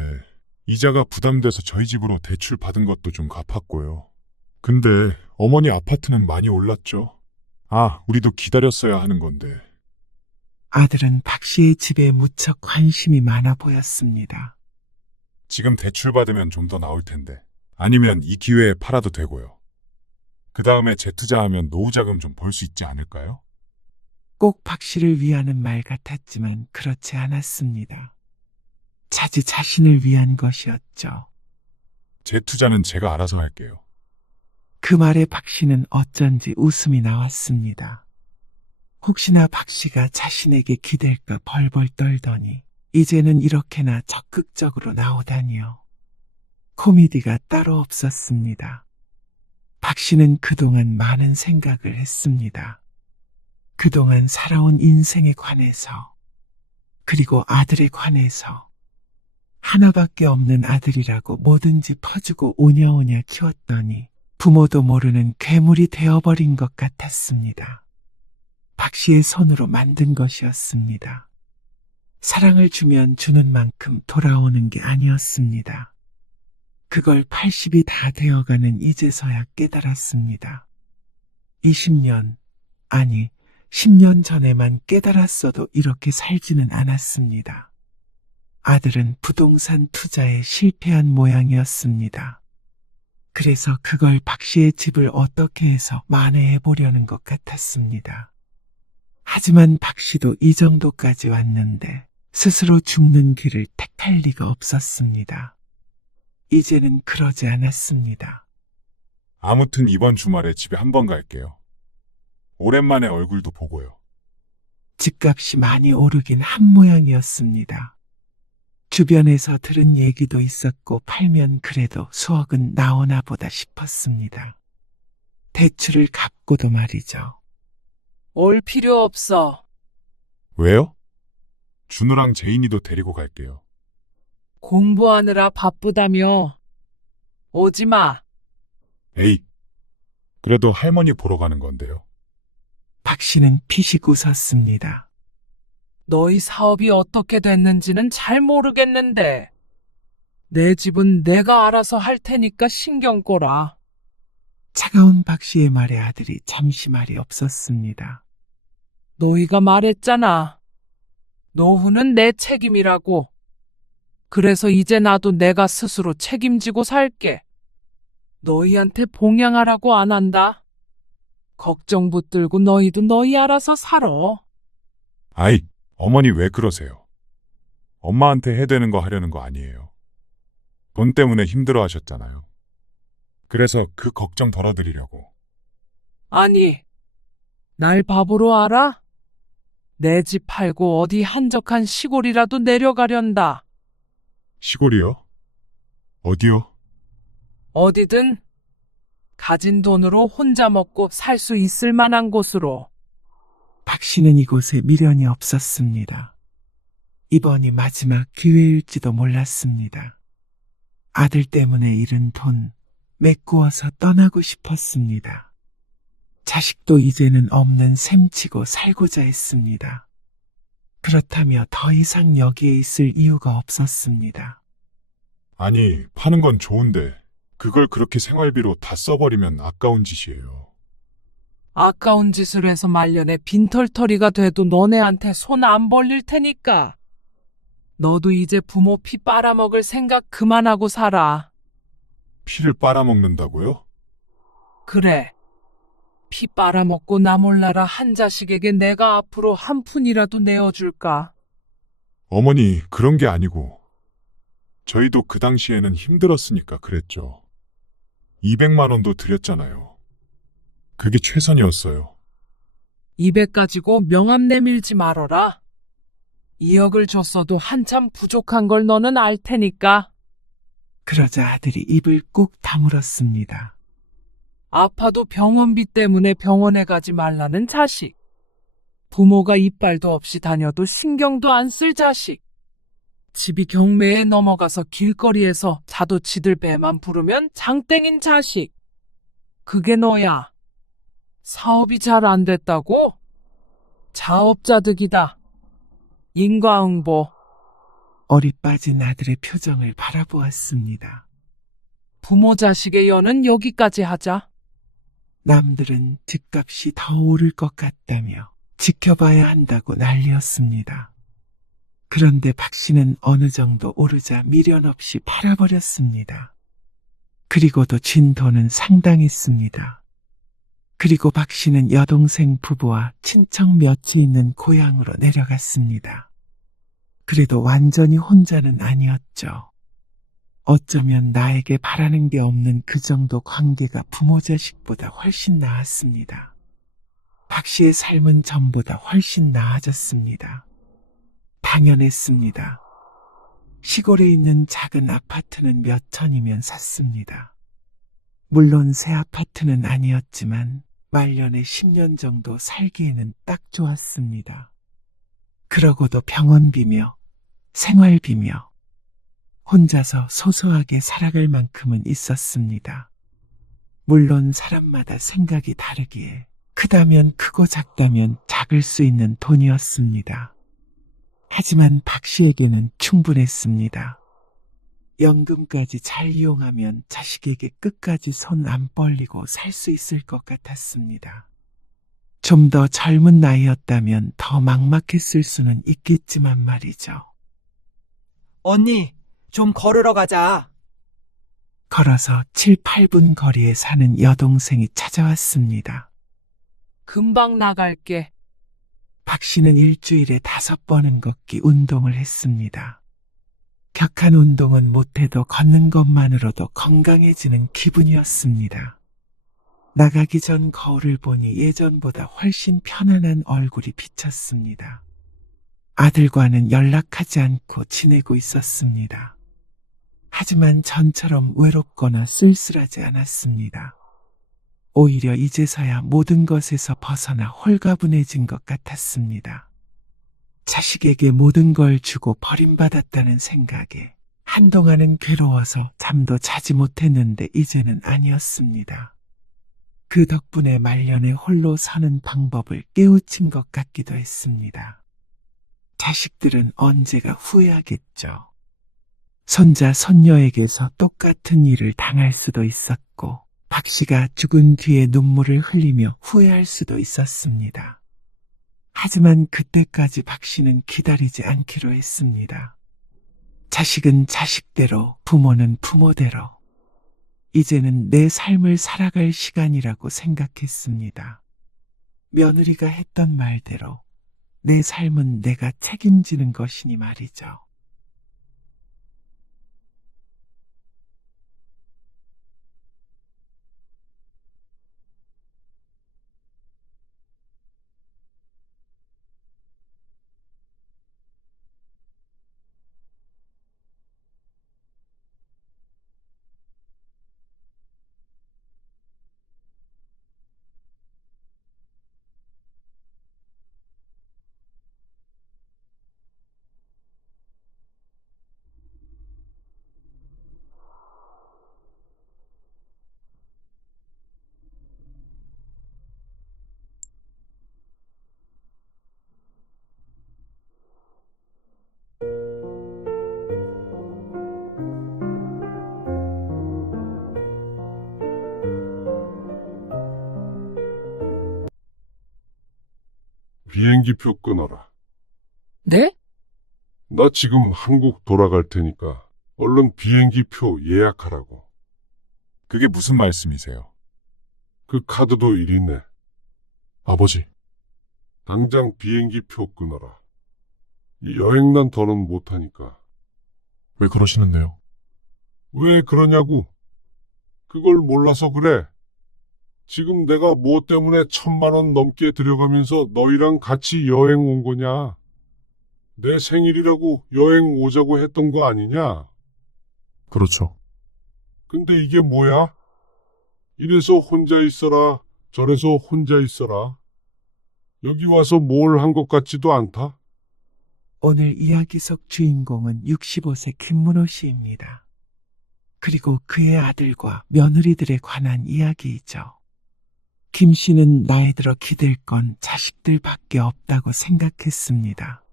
이자가 부담돼서 저희 집으로 대출 받은 것도 좀 갚았고요. 근데 어머니 아파트는 많이 올랐죠. 아, 우리도 기다렸어야 하는 건데. 아들은 박 씨의 집에 무척 관심이 많아 보였습니다. 지금 대출 받으면 좀 더 나올 텐데. 아니면 이 기회에 팔아도 되고요. 그 다음에 재투자하면 노후자금 좀 벌 수 있지 않을까요? 꼭 박 씨를 위하는 말 같았지만 그렇지 않았습니다. 차지 자신을 위한 것이었죠. 재투자는 제가 알아서 할게요. 그 말에 박 씨는 어쩐지 웃음이 나왔습니다. 혹시나 박 씨가 자신에게 기댈까 벌벌 떨더니 이제는 이렇게나 적극적으로 나오다니요. 코미디가 따로 없었습니다. 박 씨는 그동안 많은 생각을 했습니다. 그동안 살아온 인생에 관해서, 그리고 아들에 관해서. 하나밖에 없는 아들이라고 뭐든지 퍼주고 오냐오냐 키웠더니 부모도 모르는 괴물이 되어버린 것 같았습니다. 박 씨의 손으로 만든 것이었습니다. 사랑을 주면 주는 만큼 돌아오는 게 아니었습니다. 그걸 80이 다 되어가는 이제서야 깨달았습니다. 20년, 아니 10년 전에만 깨달았어도 이렇게 살지는 않았습니다. 아들은 부동산 투자에 실패한 모양이었습니다. 그래서 그걸 박 씨의 집을 어떻게 해서 만회해 보려는 것 같았습니다. 하지만 박 씨도 이 정도까지 왔는데 스스로 죽는 길을 택할 리가 없었습니다. 이제는 그러지 않았습니다. 아무튼 이번 주말에 집에 한번 갈게요. 오랜만에 얼굴도 보고요. 집값이 많이 오르긴 한 모양이었습니다. 주변에서 들은 얘기도 있었고 팔면 그래도 수억은 나오나 보다 싶었습니다. 대출을 갚고도 말이죠. 올 필요 없어. 왜요? 준우랑 제인이도 데리고 갈게요. 공부하느라 바쁘다며. 오지 마. 에이, 그래도 할머니 보러 가는 건데요. 박 씨는 피식 웃었습니다. 너희 사업이 어떻게 됐는지는 잘 모르겠는데. 내 집은 내가 알아서 할 테니까 신경 꺼라. 차가운 박 씨의 말에 아들이 잠시 말이 없었습니다. 너희가 말했잖아. 노후는 내 책임이라고. 그래서 이제 나도 내가 스스로 책임지고 살게. 너희한테 봉양하라고 안 한다. 걱정 붙들고 너희도 너희 알아서 살아. 아이, 어머니 왜 그러세요? 엄마한테 해되는 거 하려는 거 아니에요. 돈 때문에 힘들어 하셨잖아요. 그래서 그 걱정 덜어드리려고. 아니, 날 바보로 알아? 내 집 팔고 어디 한적한 시골이라도 내려가련다. 시골이요? 어디요? 어디든 가진 돈으로 혼자 먹고 살 수 있을 만한 곳으로. 박 씨는 이곳에 미련이 없었습니다. 이번이 마지막 기회일지도 몰랐습니다. 아들 때문에 잃은 돈 메꾸어서 떠나고 싶었습니다. 자식도 이제는 없는 셈치고 살고자 했습니다. 그렇다며 더 이상 여기에 있을 이유가 없었습니다. 아니, 파는 건 좋은데 그걸 그렇게 생활비로 다 써버리면 아까운 짓이에요. 아까운 짓을 해서 말년에 빈털터리가 돼도 너네한테 손 안 벌릴 테니까. 너도 이제 부모 피 빨아먹을 생각 그만하고 살아. 피를 빨아먹는다고요? 그래. 피 빨아먹고 나 몰라라 한 자식에게 내가 앞으로 한 푼이라도 내어줄까? 어머니, 그런 게 아니고 저희도 그 당시에는 힘들었으니까 그랬죠. 200만 원도 드렸잖아요. 그게 최선이었어요. 200 가지고 명함 내밀지 말어라. 2억을 줬어도 한참 부족한 걸 너는 알 테니까. 그러자 아들이 입을 꾹 다물었습니다. 아파도 병원비 때문에 병원에 가지 말라는 자식. 부모가 이빨도 없이 다녀도 신경도 안 쓸 자식. 집이 경매에 넘어가서 길거리에서 자도치들 배만 부르면 장땡인 자식. 그게 너야. 사업이 잘 안 됐다고? 자업자득이다. 인과응보. 어리 빠진 아들의 표정을 바라보았습니다. 부모 자식의 연은 여기까지 하자. 남들은 집값이 더 오를 것 같다며 지켜봐야 한다고 난리였습니다. 그런데 박 씨는 어느 정도 오르자 미련 없이 팔아버렸습니다. 그리고도 진 돈은 상당했습니다. 그리고 박 씨는 여동생 부부와 친척 몇이 있는 고향으로 내려갔습니다. 그래도 완전히 혼자는 아니었죠. 어쩌면 나에게 바라는 게 없는 그 정도 관계가 부모 자식보다 훨씬 나았습니다. 박 씨의 삶은 전보다 훨씬 나아졌습니다. 당연했습니다. 시골에 있는 작은 아파트는 몇 천이면 샀습니다. 물론 새 아파트는 아니었지만 말년에 10년 정도 살기에는 딱 좋았습니다. 그러고도 병원비며 생활비며 혼자서 소소하게 살아갈 만큼은 있었습니다. 물론 사람마다 생각이 다르기에 크다면 크고 작다면 작을 수 있는 돈이었습니다. 하지만 박 씨에게는 충분했습니다. 연금까지 잘 이용하면 자식에게 끝까지 손 안 벌리고 살 수 있을 것 같았습니다. 좀 더 젊은 나이였다면 더 막막했을 수는 있겠지만 말이죠. 언니, 좀 걸으러 가자. 걸어서 7, 8분 거리에 사는 여동생이 찾아왔습니다. 금방 나갈게. 박 씨는 일주일에 5번은 걷기 운동을 했습니다. 격한 운동은 못해도 걷는 것만으로도 건강해지는 기분이었습니다. 나가기 전 거울을 보니 예전보다 훨씬 편안한 얼굴이 비쳤습니다. 아들과는 연락하지 않고 지내고 있었습니다. 하지만 전처럼 외롭거나 쓸쓸하지 않았습니다. 오히려 이제서야 모든 것에서 벗어나 홀가분해진 것 같았습니다. 자식에게 모든 걸 주고 버림받았다는 생각에 한동안은 괴로워서 잠도 자지 못했는데 이제는 아니었습니다. 그 덕분에 말년에 홀로 사는 방법을 깨우친 것 같기도 했습니다. 자식들은 언제가 후회하겠죠. 손자, 손녀에게서 똑같은 일을 당할 수도 있었고, 박 씨가 죽은 뒤에 눈물을 흘리며 후회할 수도 있었습니다. 하지만 그때까지 박 씨는 기다리지 않기로 했습니다. 자식은 자식대로, 부모는 부모대로. 이제는 내 삶을 살아갈 시간이라고 생각했습니다. 며느리가 했던 말대로 내 삶은 내가 책임지는 것이니 말이죠. 비행기표 끊어라. 네? 나 지금 한국 돌아갈 테니까 얼른 비행기표 예약하라고. 그게 무슨 말씀이세요? 그 카드도 일이 있네. 아버지, 당장 비행기표 끊어라. 이 여행난 더는 못하니까. 왜 그러시는데요? 왜 그러냐고. 그걸 몰라서 그래. 지금 내가 뭐 때문에 1,000만 원 넘게 들여가면서 너희랑 같이 여행 온 거냐? 내 생일이라고 여행 오자고 했던 거 아니냐? 그렇죠. 근데 이게 뭐야? 이래서 혼자 있어라, 저래서 혼자 있어라. 여기 와서 뭘 한 것 같지도 않다? 오늘 이야기 속 주인공은 65세 김문호 씨입니다. 그리고 그의 아들과 며느리들에 관한 이야기이죠. 김 씨는 나이 들어 기댈 건 자식들밖에 없다고 생각했습니다.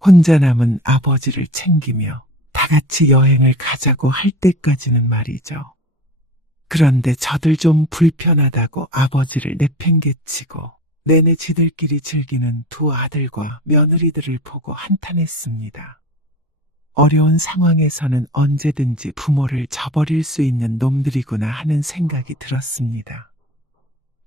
혼자 남은 아버지를 챙기며 다 같이 여행을 가자고 할 때까지는 말이죠. 그런데 저들 좀 불편하다고 아버지를 내팽개치고 내내 지들끼리 즐기는 두 아들과 며느리들을 보고 한탄했습니다. 어려운 상황에서는 언제든지 부모를 저버릴 수 있는 놈들이구나 하는 생각이 들었습니다.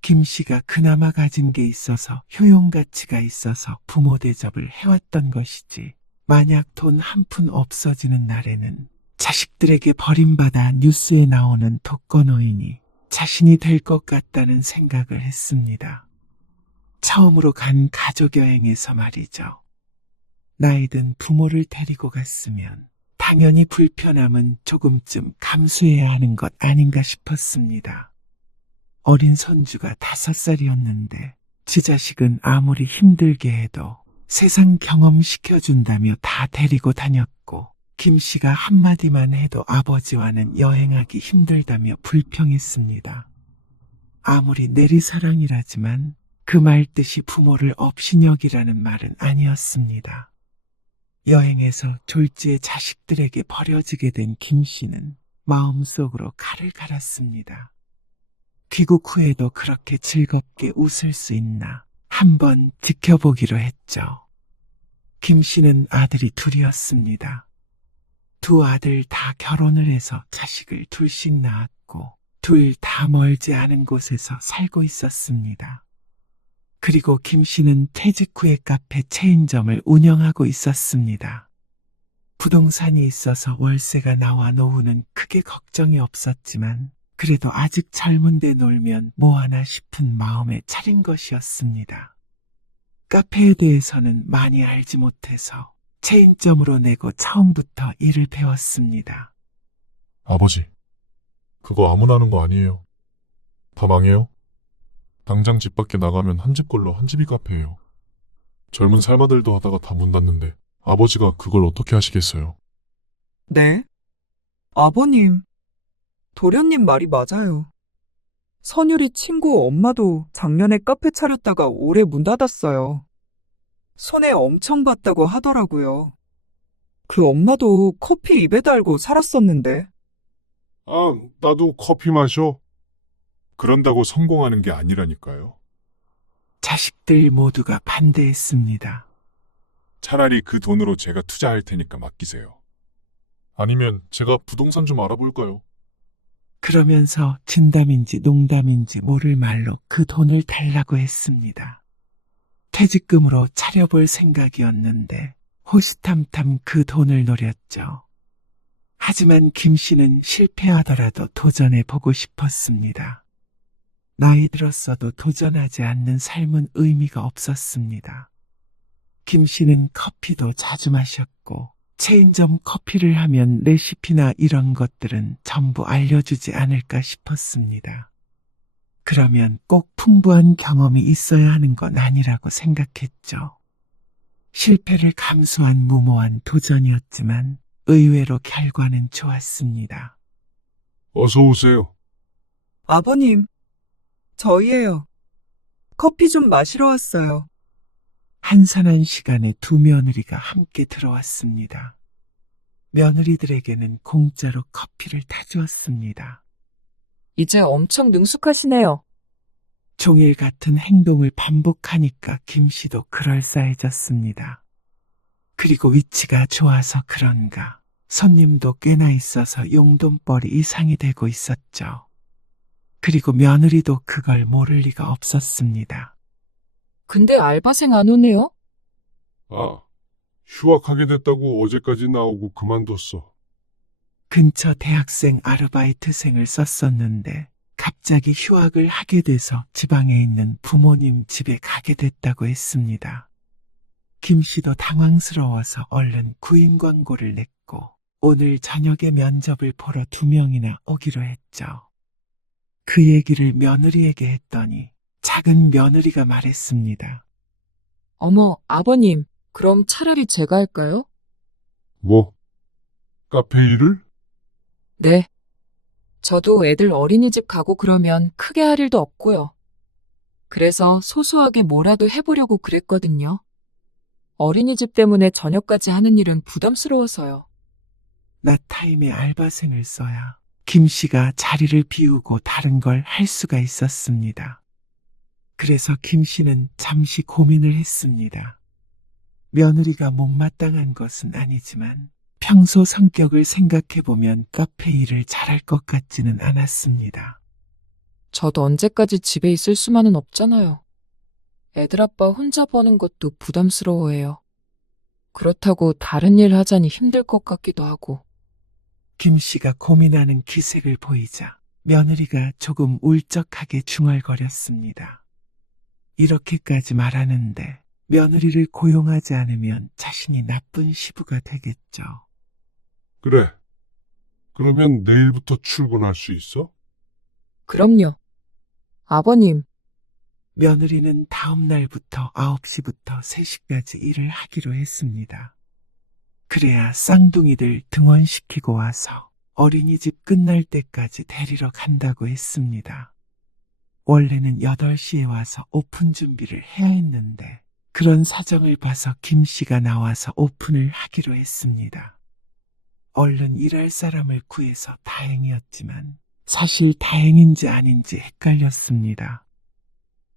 김 씨가 그나마 가진 게 있어서 효용가치가 있어서 부모 대접을 해왔던 것이지, 만약 돈 한 푼 없어지는 날에는 자식들에게 버림받아 뉴스에 나오는 독거노인이 자신이 될 것 같다는 생각을 했습니다. 처음으로 간 가족여행에서 말이죠. 나이든 부모를 데리고 갔으면 당연히 불편함은 조금쯤 감수해야 하는 것 아닌가 싶었습니다. 어린 손주가 5살이었는데 지 자식은 아무리 힘들게 해도 세상 경험시켜준다며 다 데리고 다녔고, 김 씨가 한마디만 해도 아버지와는 여행하기 힘들다며 불평했습니다. 아무리 내리사랑이라지만 그 말 뜻이 부모를 업신여기라는 말은 아니었습니다. 여행에서 졸지에 자식들에게 버려지게 된 김 씨는 마음속으로 칼을 갈았습니다. 귀국 후에도 그렇게 즐겁게 웃을 수 있나 한번 지켜보기로 했죠. 김 씨는 아들이 둘이었습니다. 두 아들 다 결혼을 해서 자식을 둘씩 낳았고 둘 다 멀지 않은 곳에서 살고 있었습니다. 그리고 김 씨는 퇴직 후에 카페 체인점을 운영하고 있었습니다. 부동산이 있어서 월세가 나와 노후는 크게 걱정이 없었지만 그래도 아직 젊은데 놀면 뭐하나 싶은 마음에 차린 것이었습니다. 카페에 대해서는 많이 알지 못해서 체인점으로 내고 처음부터 일을 배웠습니다. 아버지, 그거 아무나 하는 거 아니에요. 다 망해요. 당장 집 밖에 나가면 한 집 걸러 한 집이 카페예요. 젊은 살마들도 하다가 다 문 닫는데 아버지가 그걸 어떻게 하시겠어요? 네? 아버님, 도련님 말이 맞아요. 선율이 친구 엄마도 작년에 카페 차렸다가 올해 문 닫았어요. 손해 엄청 봤다고 하더라고요. 그 엄마도 커피 입에 달고 살았었는데. 아, 나도 커피 마셔. 그런다고 성공하는 게 아니라니까요. 자식들 모두가 반대했습니다. 차라리 그 돈으로 제가 투자할 테니까 맡기세요. 아니면 제가 부동산 좀 알아볼까요? 그러면서 진담인지 농담인지 모를 말로 그 돈을 달라고 했습니다. 퇴직금으로 차려볼 생각이었는데 호시탐탐 그 돈을 노렸죠. 하지만 김 씨는 실패하더라도 도전해 보고 싶었습니다. 나이 들었어도 도전하지 않는 삶은 의미가 없었습니다. 김 씨는 커피도 자주 마셨고 체인점 커피를 하면 레시피나 이런 것들은 전부 알려주지 않을까 싶었습니다. 그러면 꼭 풍부한 경험이 있어야 하는 건 아니라고 생각했죠. 실패를 감수한 무모한 도전이었지만 의외로 결과는 좋았습니다. 어서 오세요. 아버님, 저희예요. 커피 좀 마시러 왔어요. 한산한 시간에 두 며느리가 함께 들어왔습니다. 며느리들에게는 공짜로 커피를 타주었습니다. 이제 엄청 능숙하시네요. 종일 같은 행동을 반복하니까 김 씨도 그럴싸해졌습니다. 그리고 위치가 좋아서 그런가 손님도 꽤나 있어서 용돈벌이 이상이 되고 있었죠. 그리고 며느리도 그걸 모를 리가 없었습니다. 근데 알바생 안 오네요? 아, 휴학하게 됐다고 어제까지 나오고 그만뒀어. 근처 대학생 아르바이트생을 썼었는데 갑자기 휴학을 하게 돼서 지방에 있는 부모님 집에 가게 됐다고 했습니다. 김 씨도 당황스러워서 얼른 구인 광고를 냈고 오늘 저녁에 면접을 보러 2명이나 오기로 했죠. 그 얘기를 며느리에게 했더니 작은 며느리가 말했습니다. 어머, 아버님, 그럼 차라리 제가 할까요? 뭐? 카페 일을? 네. 저도 애들 어린이집 가고 그러면 크게 할 일도 없고요. 그래서 소소하게 뭐라도 해보려고 그랬거든요. 어린이집 때문에 저녁까지 하는 일은 부담스러워서요. 낮타임에 알바생을 써야 김 씨가 자리를 비우고 다른 걸 할 수가 있었습니다. 그래서 김 씨는 잠시 고민을 했습니다. 며느리가 못마땅한 것은 아니지만 평소 성격을 생각해보면 카페 일을 잘할 것 같지는 않았습니다. 저도 언제까지 집에 있을 수만은 없잖아요. 애들 아빠 혼자 버는 것도 부담스러워해요. 그렇다고 다른 일 하자니 힘들 것 같기도 하고. 김 씨가 고민하는 기색을 보이자 며느리가 조금 울적하게 중얼거렸습니다. 이렇게까지 말하는데 며느리를 고용하지 않으면 자신이 나쁜 시부가 되겠죠. 그래. 그러면 내일부터 출근할 수 있어? 그럼요. 아버님, 며느리는 다음 날부터 9시부터 3시까지 일을 하기로 했습니다. 그래야 쌍둥이들 등원시키고 와서 어린이집 끝날 때까지 데리러 간다고 했습니다. 원래는 8시에 와서 오픈 준비를 해야 했는데 그런 사정을 봐서 김 씨가 나와서 오픈을 하기로 했습니다. 얼른 일할 사람을 구해서 다행이었지만 사실 다행인지 아닌지 헷갈렸습니다.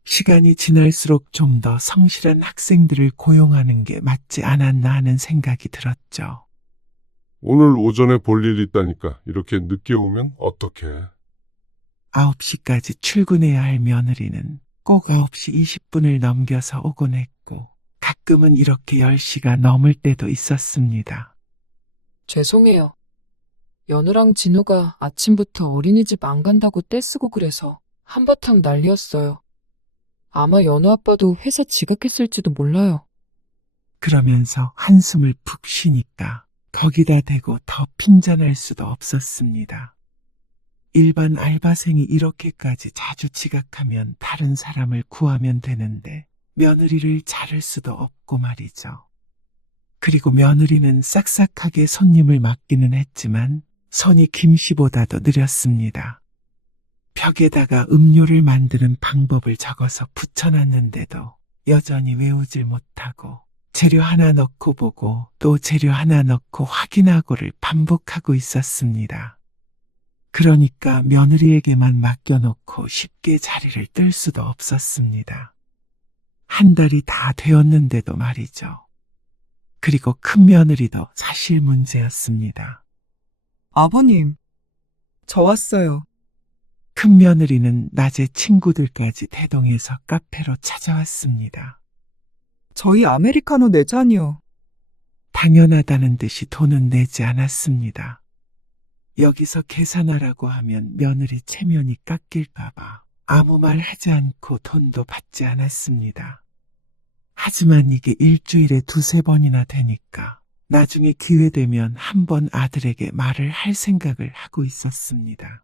시간이 지날수록 좀 더 성실한 학생들을 고용하는 게 맞지 않았나 하는 생각이 들었죠. 오늘 오전에 볼 일 있다니까 이렇게 늦게 오면 어떡해? 9시까지 출근해야 할 며느리는 꼭 9시 20분을 넘겨서 오곤 했고, 가끔은 이렇게 10시가 넘을 때도 있었습니다. 죄송해요. 연우랑 진우가 아침부터 어린이집 안 간다고 떼쓰고 그래서 한바탕 난리였어요. 아마 연우 아빠도 회사 지각했을지도 몰라요. 그러면서 한숨을 푹 쉬니까 거기다 대고 더 핀잔할 수도 없었습니다. 일반 알바생이 이렇게까지 자주 지각하면 다른 사람을 구하면 되는데 며느리를 자를 수도 없고 말이죠. 그리고 며느리는 싹싹하게 손님을 맡기는 했지만 손이 김씨보다도 느렸습니다. 벽에다가 음료를 만드는 방법을 적어서 붙여놨는데도 여전히 외우질 못하고 재료 하나 넣고 보고 또 재료 하나 넣고 확인하고를 반복하고 있었습니다. 그러니까 며느리에게만 맡겨놓고 쉽게 자리를 뜰 수도 없었습니다. 한 달이 다 되었는데도 말이죠. 그리고 큰 며느리도 사실 문제였습니다. 아버님, 저 왔어요. 큰 며느리는 낮에 친구들까지 대동해서 카페로 찾아왔습니다. 저희 아메리카노 4잔이요. 당연하다는 듯이 돈은 내지 않았습니다. 여기서 계산하라고 하면 며느리 체면이 깎일까봐 아무 말 하지 않고 돈도 받지 않았습니다. 하지만 이게 일주일에 2-3번이나 되니까 나중에 기회되면 한번 아들에게 말을 할 생각을 하고 있었습니다.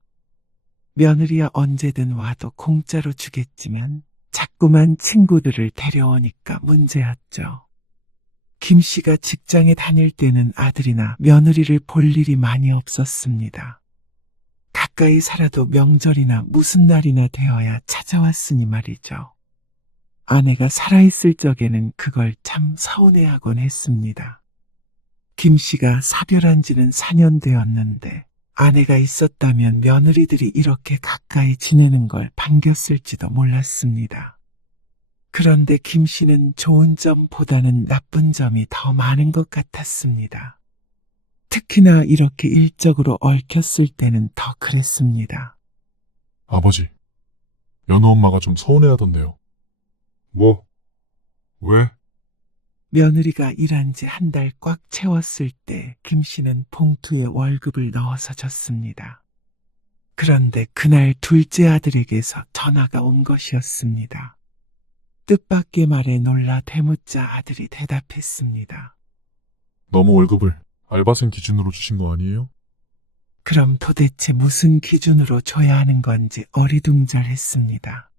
며느리야 언제든 와도 공짜로 주겠지만 자꾸만 친구들을 데려오니까 문제였죠. 김 씨가 직장에 다닐 때는 아들이나 며느리를 볼 일이 많이 없었습니다. 가까이 살아도 명절이나 무슨 날이나 되어야 찾아왔으니 말이죠. 아내가 살아있을 적에는 그걸 참 서운해하곤 했습니다. 김 씨가 사별한 지는 4년 되었는데 아내가 있었다면 며느리들이 이렇게 가까이 지내는 걸 반겼을지도 몰랐습니다. 그런데 김 씨는 좋은 점보다는 나쁜 점이 더 많은 것 같았습니다. 특히나 이렇게 일적으로 얽혔을 때는 더 그랬습니다. 아버지, 연우 엄마가 좀 서운해하던데요. 뭐? 왜? 며느리가 일한 지 한 달 꽉 채웠을 때 김 씨는 봉투에 월급을 넣어서 줬습니다. 그런데 그날 둘째 아들에게서 전화가 온 것이었습니다. 뜻밖의 말에 놀라 되묻자 아들이 대답했습니다. 너무 월급을 알바생 기준으로 주신 거 아니에요? 그럼 도대체 무슨 기준으로 줘야 하는 건지 어리둥절했습니다.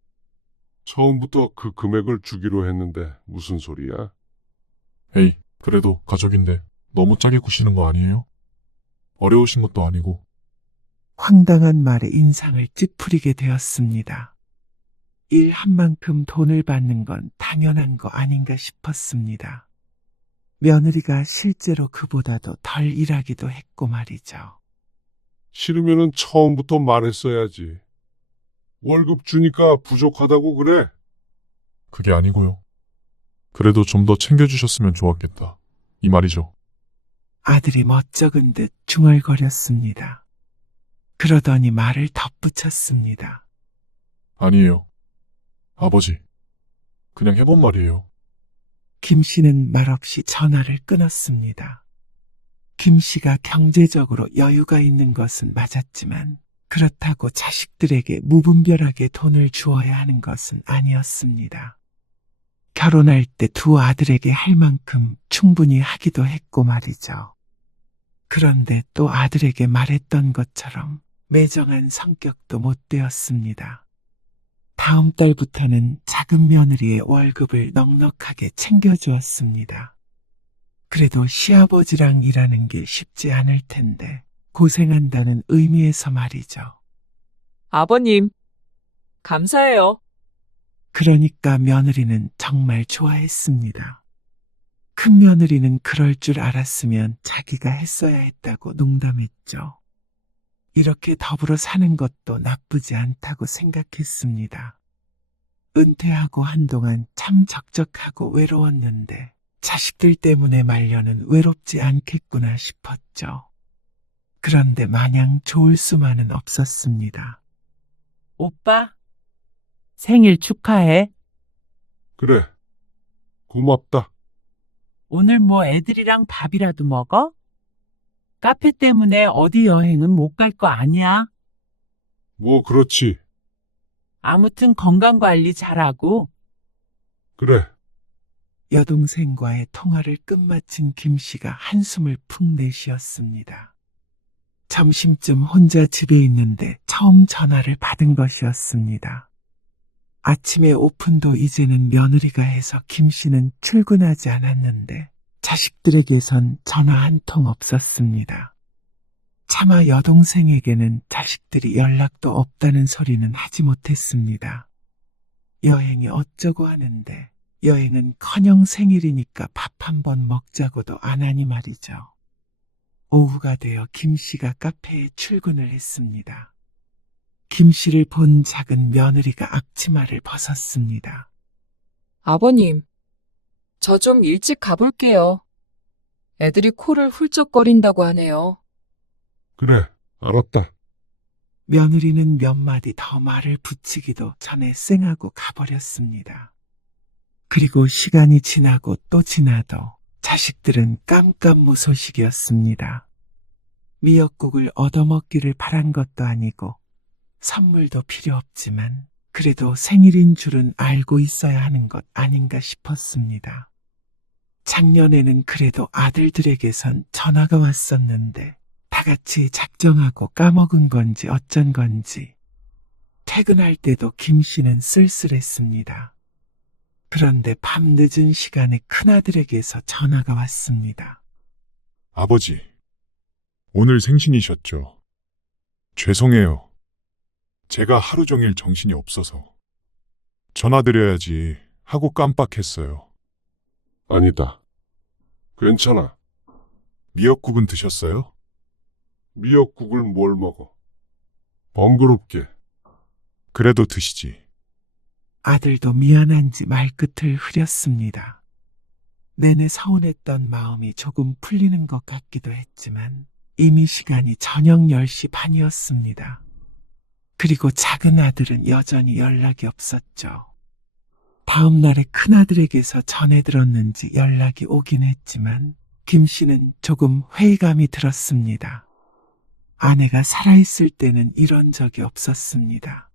처음부터 그 금액을 주기로 했는데 무슨 소리야? 에이, 그래도 가족인데 너무 짜게 구시는 거 아니에요? 어려우신 것도 아니고. 황당한 말에 인상을 찌푸리게 되었습니다. 일한 만큼 돈을 받는 건 당연한 거 아닌가 싶었습니다. 며느리가 실제로 그보다도 덜 일하기도 했고 말이죠. 싫으면은 처음부터 말했어야지. 월급 주니까 부족하다고 그래. 그게 아니고요. 그래도 좀 더 챙겨주셨으면 좋았겠다. 이 말이죠. 아들이 멋쩍은 듯 중얼거렸습니다. 그러더니 말을 덧붙였습니다. 아니에요. 아버지, 그냥 해본 말이에요. 김 씨는 말없이 전화를 끊었습니다. 김 씨가 경제적으로 여유가 있는 것은 맞았지만 그렇다고 자식들에게 무분별하게 돈을 주어야 하는 것은 아니었습니다. 결혼할 때 두 아들에게 할 만큼 충분히 하기도 했고 말이죠. 그런데 또 아들에게 말했던 것처럼 매정한 성격도 못 되었습니다. 다음 달부터는 작은 며느리의 월급을 넉넉하게 챙겨주었습니다. 그래도 시아버지랑 일하는 게 쉽지 않을 텐데 고생한다는 의미에서 말이죠. 아버님, 감사해요. 그러니까 며느리는 정말 좋아했습니다. 큰 며느리는 그럴 줄 알았으면 자기가 했어야 했다고 농담했죠. 이렇게 더불어 사는 것도 나쁘지 않다고 생각했습니다. 은퇴하고 한동안 참 적적하고 외로웠는데 자식들 때문에 말려는 외롭지 않겠구나 싶었죠. 그런데 마냥 좋을 수만은 없었습니다. 오빠, 생일 축하해. 그래. 고맙다. 오늘 뭐 애들이랑 밥이라도 먹어? 카페 때문에 어디 여행은 못 갈 거 아니야? 뭐 그렇지. 아무튼 건강 관리 잘하고. 그래. 여동생과의 통화를 끝마친 김 씨가 한숨을 푹 내쉬었습니다. 점심쯤 혼자 집에 있는데 처음 전화를 받은 것이었습니다. 아침에 오픈도 이제는 며느리가 해서 김 씨는 출근하지 않았는데 자식들에게선 전화 한 통 없었습니다. 차마 여동생에게는 자식들이 연락도 없다는 소리는 하지 못했습니다. 여행이 어쩌고 하는데 여행은커녕 생일이니까 밥 한 번 먹자고도 안 하니 말이죠. 오후가 되어 김 씨가 카페에 출근을 했습니다. 김 씨를 본 작은 며느리가 앞치마를 벗었습니다. 아버님, 저 좀 일찍 가볼게요. 애들이 코를 훌쩍거린다고 하네요. 그래. 알았다. 며느리는 몇 마디 더 말을 붙이기도 전에 쌩하고 가버렸습니다. 그리고 시간이 지나고 또 지나도 자식들은 깜깜무소식이었습니다. 미역국을 얻어먹기를 바란 것도 아니고 선물도 필요 없지만 그래도 생일인 줄은 알고 있어야 하는 것 아닌가 싶었습니다. 작년에는 그래도 아들들에게선 전화가 왔었는데 다 같이 작정하고 까먹은 건지 어쩐 건지 퇴근할 때도 김 씨는 쓸쓸했습니다. 그런데 밤늦은 시간에 큰아들에게서 전화가 왔습니다. 아버지, 오늘 생신이셨죠? 죄송해요. 제가 하루 종일 정신이 없어서. 전화드려야지 하고 깜빡했어요. 아니다. 괜찮아. 미역국은 드셨어요? 미역국을 뭘 먹어? 번거롭게. 그래도 드시지. 아들도 미안한지 말끝을 흐렸습니다. 내내 서운했던 마음이 조금 풀리는 것 같기도 했지만 이미 시간이 저녁 10시 반이었습니다. 그리고 작은 아들은 여전히 연락이 없었죠. 다음 날에 큰아들에게서 전해 들었는지 연락이 오긴 했지만 김 씨는 조금 회의감이 들었습니다. 아내가 살아있을 때는 이런 적이 없었습니다.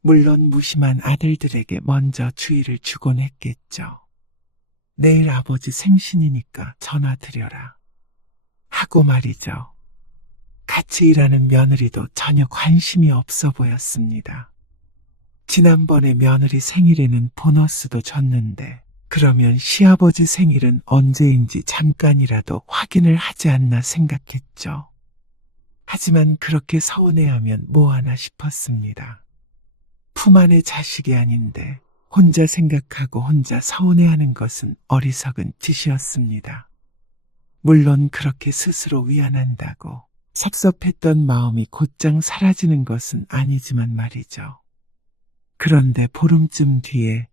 물론 무심한 아들들에게 먼저 주의를 주곤 했겠죠. 내일 아버지 생신이니까 전화 드려라. 하고 말이죠. 같이 일하는 며느리도 전혀 관심이 없어 보였습니다. 지난번에 며느리 생일에는 보너스도 줬는데 그러면 시아버지 생일은 언제인지 잠깐이라도 확인을 하지 않나 생각했죠. 하지만 그렇게 서운해하면 뭐하나 싶었습니다. 품 안의 자식이 아닌데 혼자 생각하고 혼자 서운해하는 것은 어리석은 짓이었습니다. 물론 그렇게 스스로 위안한다고 섭섭했던 마음이 곧장 사라지는 것은 아니지만 말이죠. 그런데 보름쯤 뒤에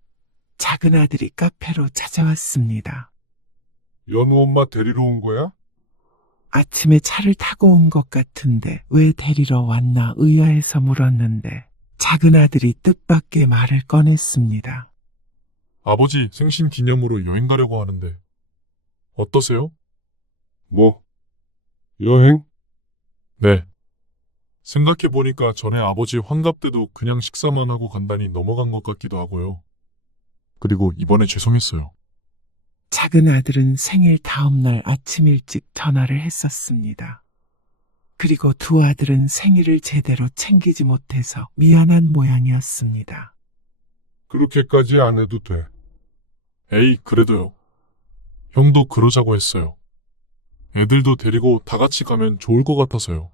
작은 아들이 카페로 찾아왔습니다. 연우 엄마 데리러 온 거야? 아침에 차를 타고 온 것 같은데 왜 데리러 왔나 의아해서 물었는데 작은 아들이 뜻밖의 말을 꺼냈습니다. 아버지 생신 기념으로 여행 가려고 하는데 어떠세요? 뭐? 여행? 네. 생각해보니까 전에 아버지 환갑 때도 그냥 식사만 하고 간다니 넘어간 것 같기도 하고요. 그리고 이번에 죄송했어요. 작은 아들은 생일 다음 날 아침 일찍 전화를 했었습니다. 그리고 두 아들은 생일을 제대로 챙기지 못해서 미안한 모양이었습니다. 그렇게까지 안 해도 돼. 에이, 그래도요. 형도 그러자고 했어요. 애들도 데리고 다 같이 가면 좋을 것 같아서요.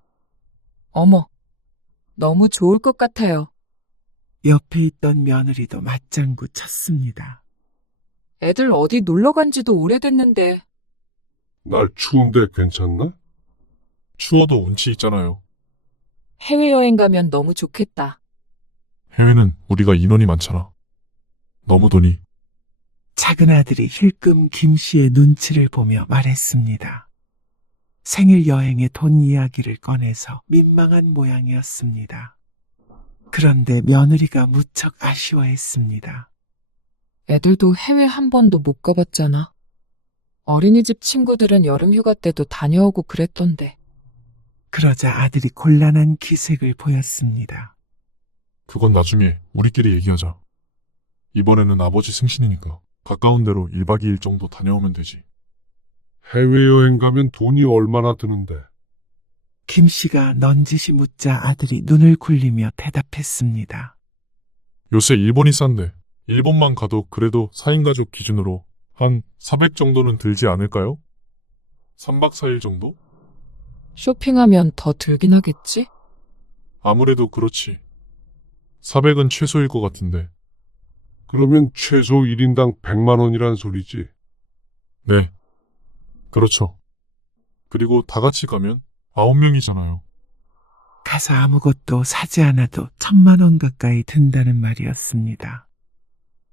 어머, 너무 좋을 것 같아요. 옆에 있던 며느리도 맞장구 쳤습니다. 애들 어디 놀러 간 지도 오래됐는데. 날 추운데 괜찮나? 추워도 운치 있잖아요. 해외여행 가면 너무 좋겠다. 해외는 우리가 인원이 많잖아. 너무 돈이. 작은 아들이 힐끔 김 씨의 눈치를 보며 말했습니다. 생일 여행의 돈 이야기를 꺼내서 민망한 모양이었습니다. 그런데 며느리가 무척 아쉬워했습니다. 애들도 해외 한 번도 못 가봤잖아. 어린이집 친구들은 여름 휴가 때도 다녀오고 그랬던데. 그러자 아들이 곤란한 기색을 보였습니다. 그건 나중에 우리끼리 얘기하자. 이번에는 아버지 생신이니까 가까운 데로 1박 2일 정도 다녀오면 되지. 해외여행 가면 돈이 얼마나 드는데? 김 씨가 넌지시 묻자 아들이 눈을 굴리며 대답했습니다. 요새 일본이 싼데 일본만 가도 그래도 4인 가족 기준으로 한 400 정도는 들지 않을까요? 3박 4일 정도? 쇼핑하면 더 들긴 하겠지? 아무래도 그렇지. 400은 최소일 것 같은데. 그러면 최소 1인당 100만 원이란 소리지. 네. 그렇죠. 그리고 다 같이 가면 9명이잖아요. 가서 아무것도 사지 않아도 1,000만 원 가까이 든다는 말이었습니다.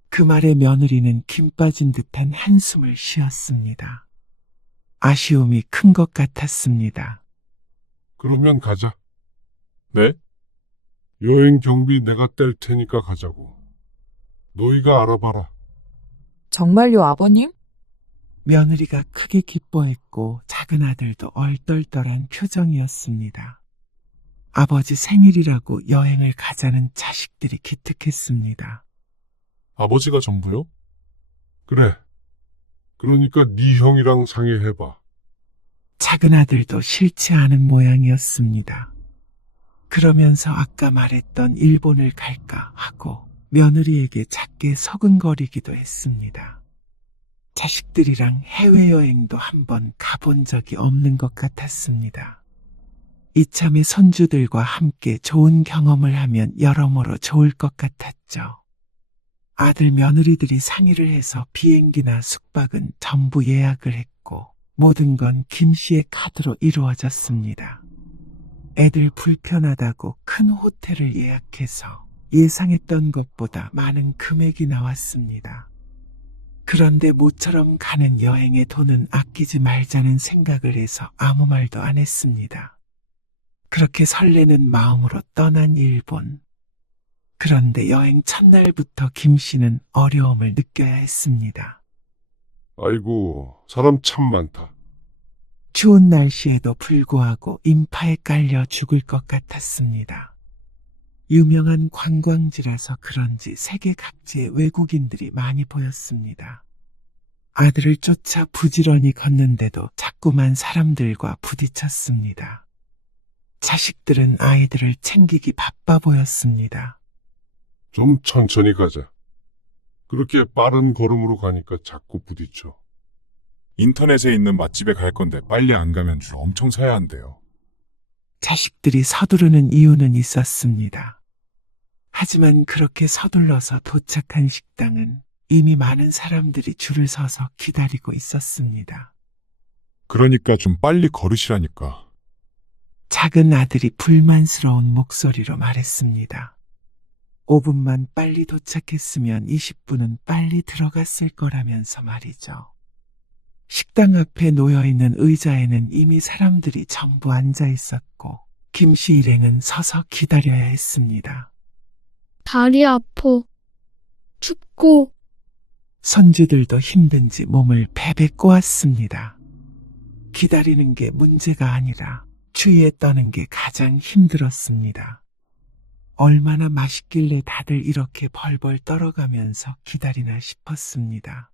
그 말에 며느리는 김 빠진 듯한 한숨을 쉬었습니다. 아쉬움이 큰 것 같았습니다. 그러면 가자. 네? 여행 경비 내가 뗄 테니까 가자고. 너희가 알아봐라. 정말요, 아버님? 며느리가 크게 기뻐했고 작은 아들도 얼떨떨한 표정이었습니다. 아버지 생일이라고 여행을 가자는 자식들이 기특했습니다. 아버지가 전부요? 그래. 그러니까 네 형이랑 상의해봐. 작은 아들도 싫지 않은 모양이었습니다. 그러면서 아까 말했던 일본을 갈까 하고 며느리에게 작게 서근거리기도 했습니다. 자식들이랑 해외여행도 한번 가본 적이 없는 것 같았습니다. 이참에 손주들과 함께 좋은 경험을 하면 여러모로 좋을 것 같았죠. 아들 며느리들이 상의를 해서 비행기나 숙박은 전부 예약을 했고 모든 건 김 씨의 카드로 이루어졌습니다. 애들 불편하다고 큰 호텔을 예약해서 예상했던 것보다 많은 금액이 나왔습니다. 그런데 모처럼 가는 여행의 돈은 아끼지 말자는 생각을 해서 아무 말도 안 했습니다. 그렇게 설레는 마음으로 떠난 일본. 그런데 여행 첫날부터 김 씨는 어려움을 느껴야 했습니다. 아이고, 사람 참 많다. 추운 날씨에도 불구하고 인파에 깔려 죽을 것 같았습니다. 유명한 관광지라서 그런지 세계 각지의 외국인들이 많이 보였습니다. 아들을 쫓아 부지런히 걷는데도 자꾸만 사람들과 부딪혔습니다. 자식들은 아이들을 챙기기 바빠 보였습니다. 좀 천천히 가자. 그렇게 빠른 걸음으로 가니까 자꾸 부딪혀. 인터넷에 있는 맛집에 갈 건데 빨리 안 가면 줄 엄청 서야 한대요. 자식들이 서두르는 이유는 있었습니다. 하지만 그렇게 서둘러서 도착한 식당은 이미 많은 사람들이 줄을 서서 기다리고 있었습니다. 그러니까 좀 빨리 걸으시라니까. 작은 아들이 불만스러운 목소리로 말했습니다. 5분만 빨리 도착했으면 20분은 빨리 들어갔을 거라면서 말이죠. 식당 앞에 놓여있는 의자에는 이미 사람들이 전부 앉아 있었고 김 씨 일행은 서서 기다려야 했습니다. 다리 아파. 춥고. 손주들도 힘든지 몸을 베베 꼬았습니다. 기다리는 게 문제가 아니라 추위에 떠는 게 가장 힘들었습니다. 얼마나 맛있길래 다들 이렇게 벌벌 떨어가면서 기다리나 싶었습니다.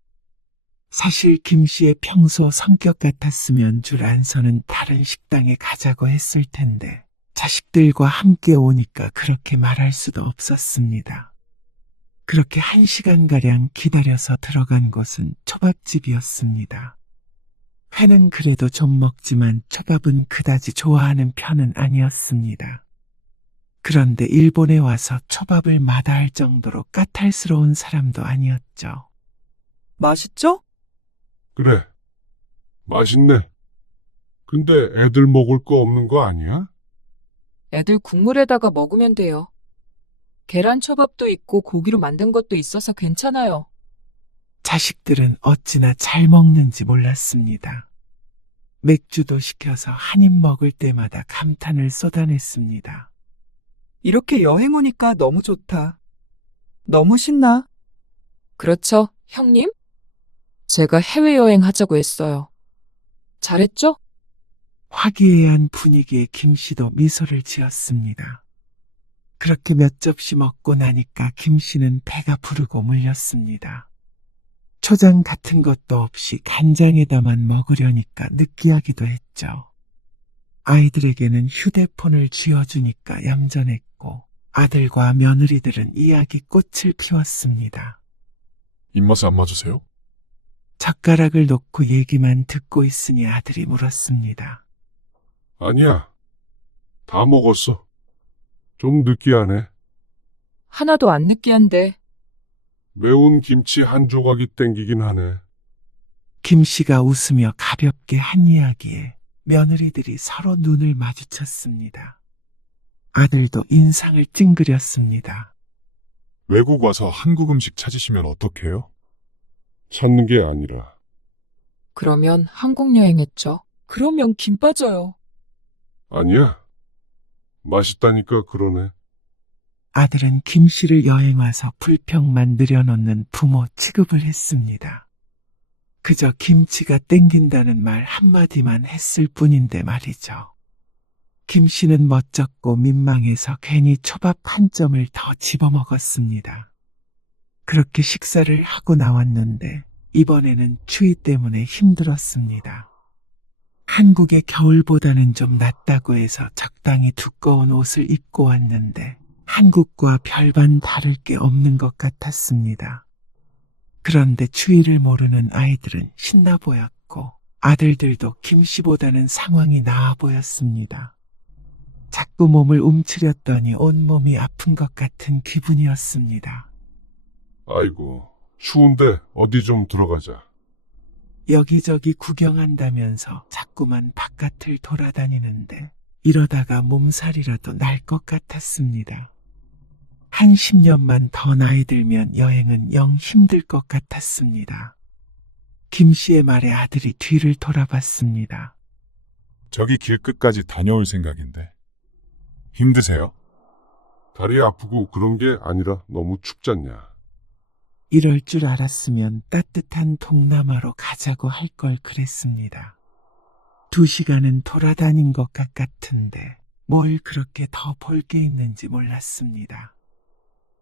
사실 김 씨의 평소 성격 같았으면 줄 안 서는 다른 식당에 가자고 했을 텐데 자식들과 함께 오니까 그렇게 말할 수도 없었습니다. 그렇게 1시간가량 기다려서 들어간 곳은 초밥집이었습니다. 회는 그래도 좀 먹지만 초밥은 그다지 좋아하는 편은 아니었습니다. 그런데 일본에 와서 초밥을 마다할 정도로 까탈스러운 사람도 아니었죠. 맛있죠? 그래. 맛있네. 근데 애들 먹을 거 없는 거 아니야? 애들 국물에다가 먹으면 돼요. 계란 초밥도 있고 고기로 만든 것도 있어서 괜찮아요. 자식들은 어찌나 잘 먹는지 몰랐습니다. 맥주도 시켜서 한 입 먹을 때마다 감탄을 쏟아냈습니다. 이렇게 여행 오니까 너무 좋다. 너무 신나. 그렇죠, 형님? 제가 해외여행 하자고 했어요. 잘했죠? 화기애애한 분위기에 김씨도 미소를 지었습니다. 그렇게 몇 접시 먹고 나니까 김씨는 배가 부르고 물렸습니다. 초장 같은 것도 없이 간장에다만 먹으려니까 느끼하기도 했죠. 아이들에게는 휴대폰을 쥐어주니까 얌전했고 아들과 며느리들은 이야기꽃을 피웠습니다. 입맛에 안 맞으세요? 젓가락을 놓고 얘기만 듣고 있으니 아들이 물었습니다. 아니야. 다 먹었어. 좀 느끼하네. 하나도 안 느끼한데. 매운 김치 한 조각이 땡기긴 하네. 김씨가 웃으며 가볍게 한 이야기에 며느리들이 서로 눈을 마주쳤습니다. 아들도 인상을 찡그렸습니다. 외국 와서 한국 음식 찾으시면 어떡해요? 찾는 게 아니라 그러면 한국 여행했죠. 그러면 김 빠져요. 아니야. 맛있다니까 그러네. 아들은 김씨를 여행 와서 불평만 늘여놓는 부모 취급을 했습니다. 그저 김치가 땡긴다는 말 한마디만 했을 뿐인데 말이죠. 김씨는 멋졌고 민망해서 괜히 초밥 한 점을 더 집어먹었습니다. 그렇게 식사를 하고 나왔는데 이번에는 추위 때문에 힘들었습니다. 한국의 겨울보다는 좀 낫다고 해서 적당히 두꺼운 옷을 입고 왔는데 한국과 별반 다를 게 없는 것 같았습니다. 그런데 추위를 모르는 아이들은 신나 보였고 아들들도 김씨보다는 상황이 나아 보였습니다. 자꾸 몸을 움츠렸더니 온몸이 아픈 것 같은 기분이었습니다. 아이고, 추운데 어디 좀 들어가자. 여기저기 구경한다면서 자꾸만 바깥을 돌아다니는데 이러다가 몸살이라도 날 것 같았습니다. 한 10년만 더 나이 들면 여행은 영 힘들 것 같았습니다. 김씨의 말에 아들이 뒤를 돌아봤습니다. 저기 길 끝까지 다녀올 생각인데. 힘드세요? 다리 아프고 그런 게 아니라 너무 춥잖냐. 이럴 줄 알았으면 따뜻한 동남아로 가자고 할 걸 그랬습니다. 2시간은 돌아다닌 것 같은데 뭘 그렇게 더 볼 게 있는지 몰랐습니다.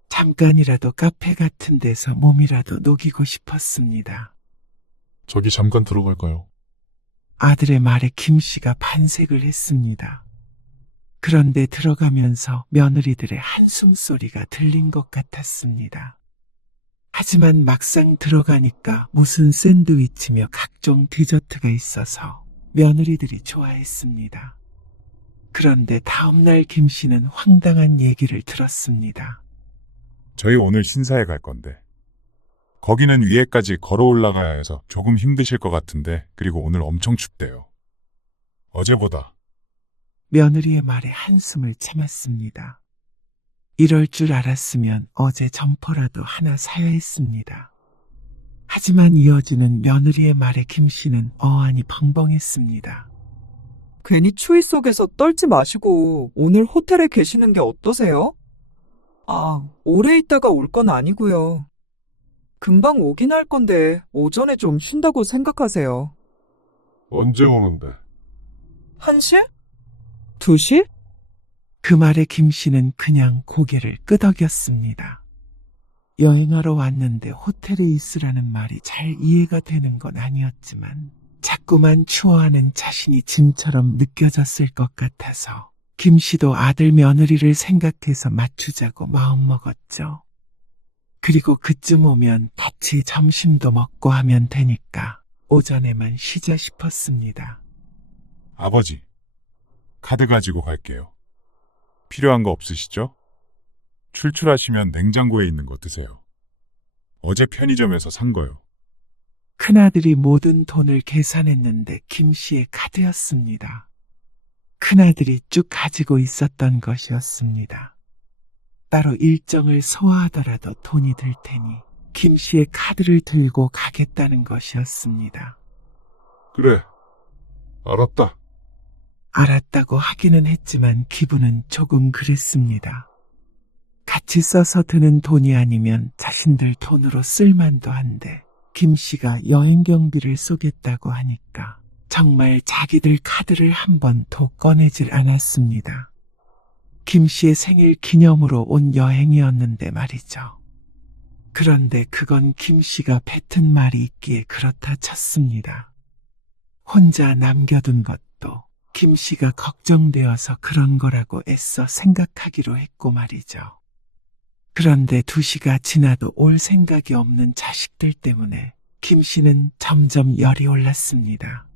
잠깐이라도 카페 같은 데서 몸이라도 녹이고 싶었습니다. 저기 잠깐 들어갈까요? 아들의 말에 김씨가 반색을 했습니다. 그런데 들어가면서 며느리들의 한숨 소리가 들린 것 같았습니다. 하지만 막상 들어가니까 무슨 샌드위치며 각종 디저트가 있어서 며느리들이 좋아했습니다. 그런데 다음날 김씨는 황당한 얘기를 들었습니다. 저희 오늘 신사에 갈 건데. 거기는 위에까지 걸어 올라가야 해서 조금 힘드실 것 같은데, 그리고 오늘 엄청 춥대요. 어제보다. 며느리의 말에 한숨을 참았습니다. 이럴 줄 알았으면 어제 점퍼라도 하나 사야 했습니다. 하지만 이어지는 며느리의 말에 김씨는 어안이 벙벙했습니다. 괜히 추위 속에서 떨지 마시고 오늘 호텔에 계시는 게 어떠세요? 아, 오래 있다가 올 건 아니고요. 금방 오긴 할 건데 오전에 좀 쉰다고 생각하세요. 언제 오는데? 1시? 2시? 그 말에 김씨는 그냥 고개를 끄덕였습니다. 여행하러 왔는데 호텔에 있으라는 말이 잘 이해가 되는 건 아니었지만 자꾸만 추워하는 자신이 짐처럼 느껴졌을 것 같아서 김씨도 아들 며느리를 생각해서 맞추자고 마음먹었죠. 그리고 그쯤 오면 같이 점심도 먹고 하면 되니까 오전에만 쉬자 싶었습니다. 아버지, 카드 가지고 갈게요. 필요한 거 없으시죠? 출출하시면 냉장고에 있는 거 드세요. 어제 편의점에서 산 거요. 큰아들이 모든 돈을 계산했는데 김씨의 카드였습니다. 큰아들이 쭉 가지고 있었던 것이었습니다. 따로 일정을 소화하더라도 돈이 들 테니 김씨의 카드를 들고 가겠다는 것이었습니다. 그래. 알았다. 알았다고 하기는 했지만 기분은 조금 그랬습니다. 같이 써서 드는 돈이 아니면 자신들 돈으로 쓸만도 한데 김 씨가 여행 경비를 쏘겠다고 하니까 정말 자기들 카드를 한 번도 꺼내질 않았습니다. 김 씨의 생일 기념으로 온 여행이었는데 말이죠. 그런데 그건 김 씨가 뱉은 말이 있기에 그렇다 쳤습니다. 혼자 남겨둔 것도 김 씨가 걱정되어서 그런 거라고 애써 생각하기로 했고 말이죠. 그런데 2시가 지나도 올 생각이 없는 자식들 때문에 김 씨는 점점 열이 올랐습니다.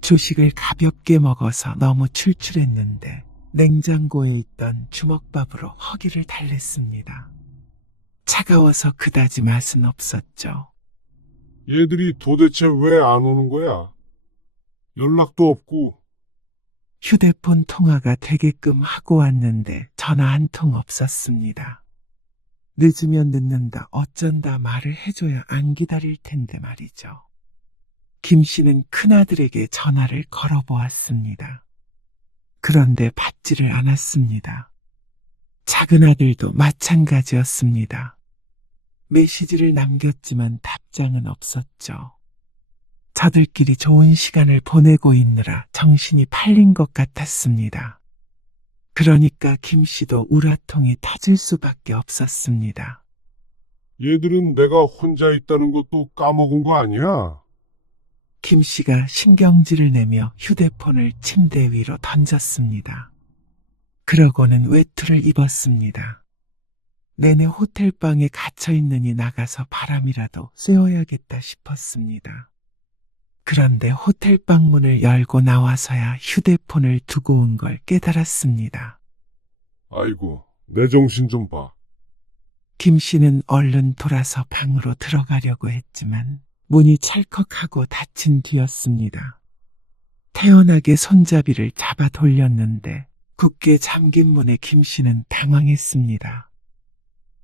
조식을 가볍게 먹어서 너무 출출했는데 냉장고에 있던 주먹밥으로 허기를 달랬습니다. 차가워서 그다지 맛은 없었죠. 얘들이 도대체 왜 안 오는 거야? 연락도 없고. 휴대폰 통화가 되게끔 하고 왔는데 전화 한 통 없었습니다. 늦으면 늦는다 어쩐다 말을 해줘야 안 기다릴 텐데 말이죠. 김 씨는 큰아들에게 전화를 걸어보았습니다. 그런데 받지를 않았습니다. 작은 아들도 마찬가지였습니다. 메시지를 남겼지만 답장은 없었죠. 저들끼리 좋은 시간을 보내고 있느라 정신이 팔린 것 같았습니다. 그러니까 김 씨도 우라통이 터질 수밖에 없었습니다. 얘들은 내가 혼자 있다는 것도 까먹은 거 아니야? 김 씨가 신경질을 내며 휴대폰을 침대 위로 던졌습니다. 그러고는 외투를 입었습니다. 내내 호텔방에 갇혀있느니 나가서 바람이라도 쐬어야겠다 싶었습니다. 그런데 호텔방 문을 열고 나와서야 휴대폰을 두고 온 걸 깨달았습니다. 아이고, 내 정신 좀 봐. 김 씨는 얼른 돌아서 방으로 들어가려고 했지만 문이 찰컥하고 닫힌 뒤였습니다. 태연하게 손잡이를 잡아 돌렸는데 굳게 잠긴 문에 김 씨는 당황했습니다.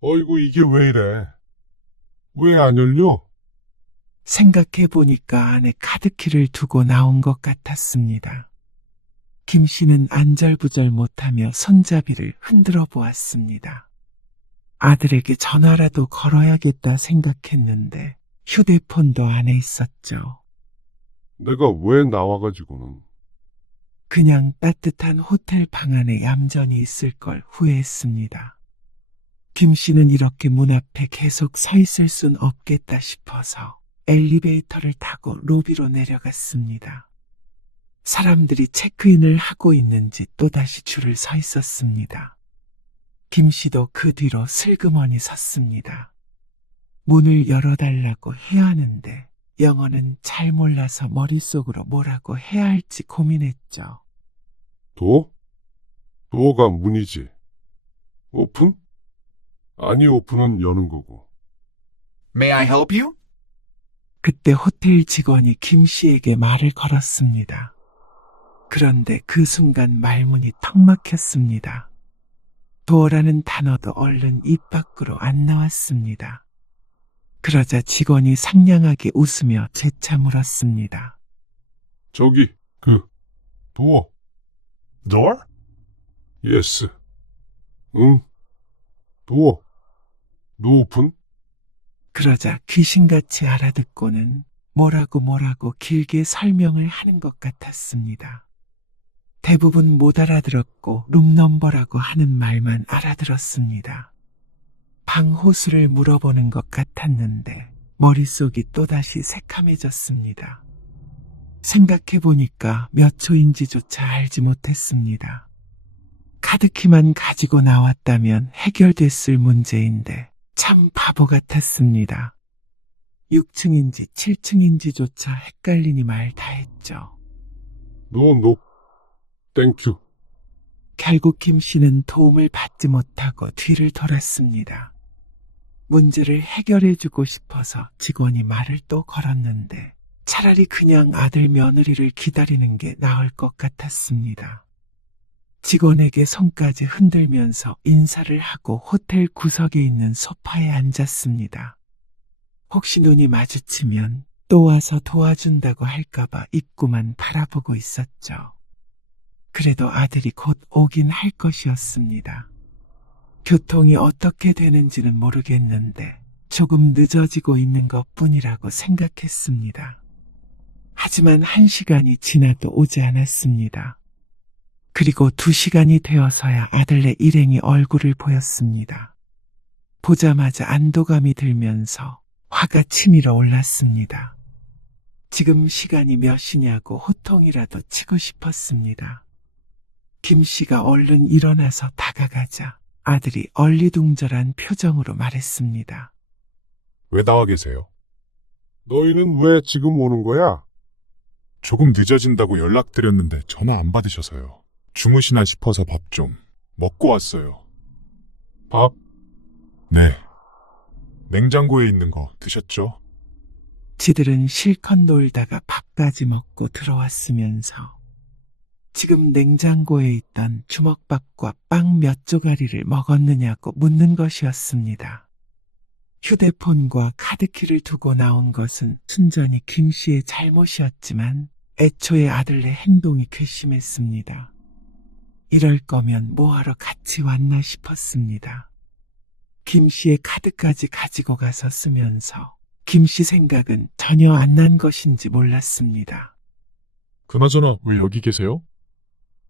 어이구, 이게 왜 이래? 왜 안 열려? 생각해보니까 안에 카드키를 두고 나온 것 같았습니다. 김 씨는 안절부절 못하며 손잡이를 흔들어 보았습니다. 아들에게 전화라도 걸어야겠다 생각했는데 휴대폰도 안에 있었죠. 내가 왜 나와가지고는. 그냥 따뜻한 호텔 방 안에 얌전히 있을 걸 후회했습니다. 김 씨는 이렇게 문 앞에 계속 서 있을 순 없겠다 싶어서 엘리베이터를 타고 로비로 내려갔습니다. 사람들이 체크인을 하고 있는지 또다시 줄을 서 있었습니다. 김 씨도 그 뒤로 슬그머니 섰습니다. 문을 열어달라고 해야 하는데 영어는 잘 몰라서 머릿속으로 뭐라고 해야 할지 고민했죠. 도어가 문이지. 오픈? 아니, 오픈은 여는 거고. May I help you? 그때 호텔 직원이 김 씨에게 말을 걸었습니다. 그런데 그 순간 말문이 턱 막혔습니다. 도어라는 단어도 얼른 입 밖으로 안 나왔습니다. 그러자 직원이 상냥하게 웃으며 재차 물었습니다. 저기, 도어. Door? 예스. 응. 도어. 노 오픈? 그러자 귀신같이 알아듣고는 뭐라고 길게 설명을 하는 것 같았습니다. 대부분 못 알아들었고 룸넘버라고 하는 말만 알아들었습니다. 방 호수를 물어보는 것 같았는데 머릿속이 또다시 새카매졌습니다. 생각해보니까 몇 초인지조차 알지 못했습니다. 카드키만 가지고 나왔다면 해결됐을 문제인데 참 바보 같았습니다. 6층인지 7층인지조차 헷갈리니 말 다 했죠. 노. 땡큐. 결국 김 씨는 도움을 받지 못하고 뒤를 돌았습니다. 문제를 해결해주고 싶어서 직원이 말을 또 걸었는데 차라리 그냥 아들 며느리를 기다리는 게 나을 것 같았습니다. 직원에게 손까지 흔들면서 인사를 하고 호텔 구석에 있는 소파에 앉았습니다. 혹시 눈이 마주치면 또 와서 도와준다고 할까봐 입구만 바라보고 있었죠. 그래도 아들이 곧 오긴 할 것이었습니다. 교통이 어떻게 되는지는 모르겠는데 조금 늦어지고 있는 것뿐이라고 생각했습니다. 하지만 1시간이 지나도 오지 않았습니다. 그리고 2시간이 되어서야 아들네 일행이 얼굴을 보였습니다. 보자마자 안도감이 들면서 화가 치밀어 올랐습니다. 지금 시간이 몇 시냐고 호통이라도 치고 싶었습니다. 김 씨가 얼른 일어나서 다가가자 아들이 얼리둥절한 표정으로 말했습니다. 왜 나와 계세요? 너희는 왜 지금 오는 거야? 조금 늦어진다고 연락드렸는데 전화 안 받으셔서요. 주무시나 싶어서 밥 좀 먹고 왔어요. 밥? 네. 냉장고에 있는 거 드셨죠? 지들은 실컷 놀다가 밥까지 먹고 들어왔으면서 지금 냉장고에 있던 주먹밥과 빵 몇 조가리를 먹었느냐고 묻는 것이었습니다. 휴대폰과 카드키를 두고 나온 것은 순전히 김 씨의 잘못이었지만 애초에 아들의 행동이 괘씸했습니다. 이럴 거면 뭐하러 같이 왔나 싶었습니다. 김 씨의 카드까지 가지고 가서 쓰면서 김 씨 생각은 전혀 안 난 것인지 몰랐습니다. 그나저나 왜 여기 계세요?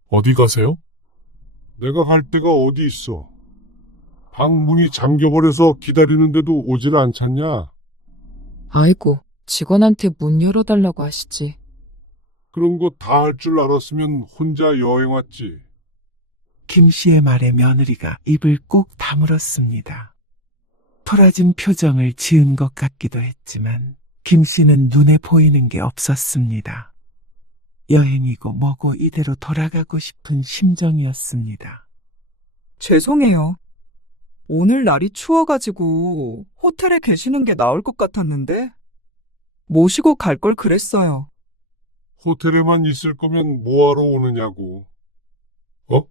어디 가세요? 내가 갈 데가 어디 있어? 방 문이 잠겨버려서 기다리는데도 오질 않잖냐? 아이고, 직원한테 문 열어달라고 하시지. 그런 거 다 할 줄 알았으면 혼자 여행 왔지. 김 씨의 말에 며느리가 입을 꾹 다물었습니다. 토라진 표정을 지은 것 같기도 했지만 김 씨는 눈에 보이는 게 없었습니다. 여행이고 뭐고 이대로 돌아가고 싶은 심정이었습니다. 죄송해요. 오늘 날이 추워가지고 호텔에 계시는 게 나을 것 같았는데 모시고 갈 걸 그랬어요. 호텔에만 있을 거면 뭐하러 오느냐고. 어?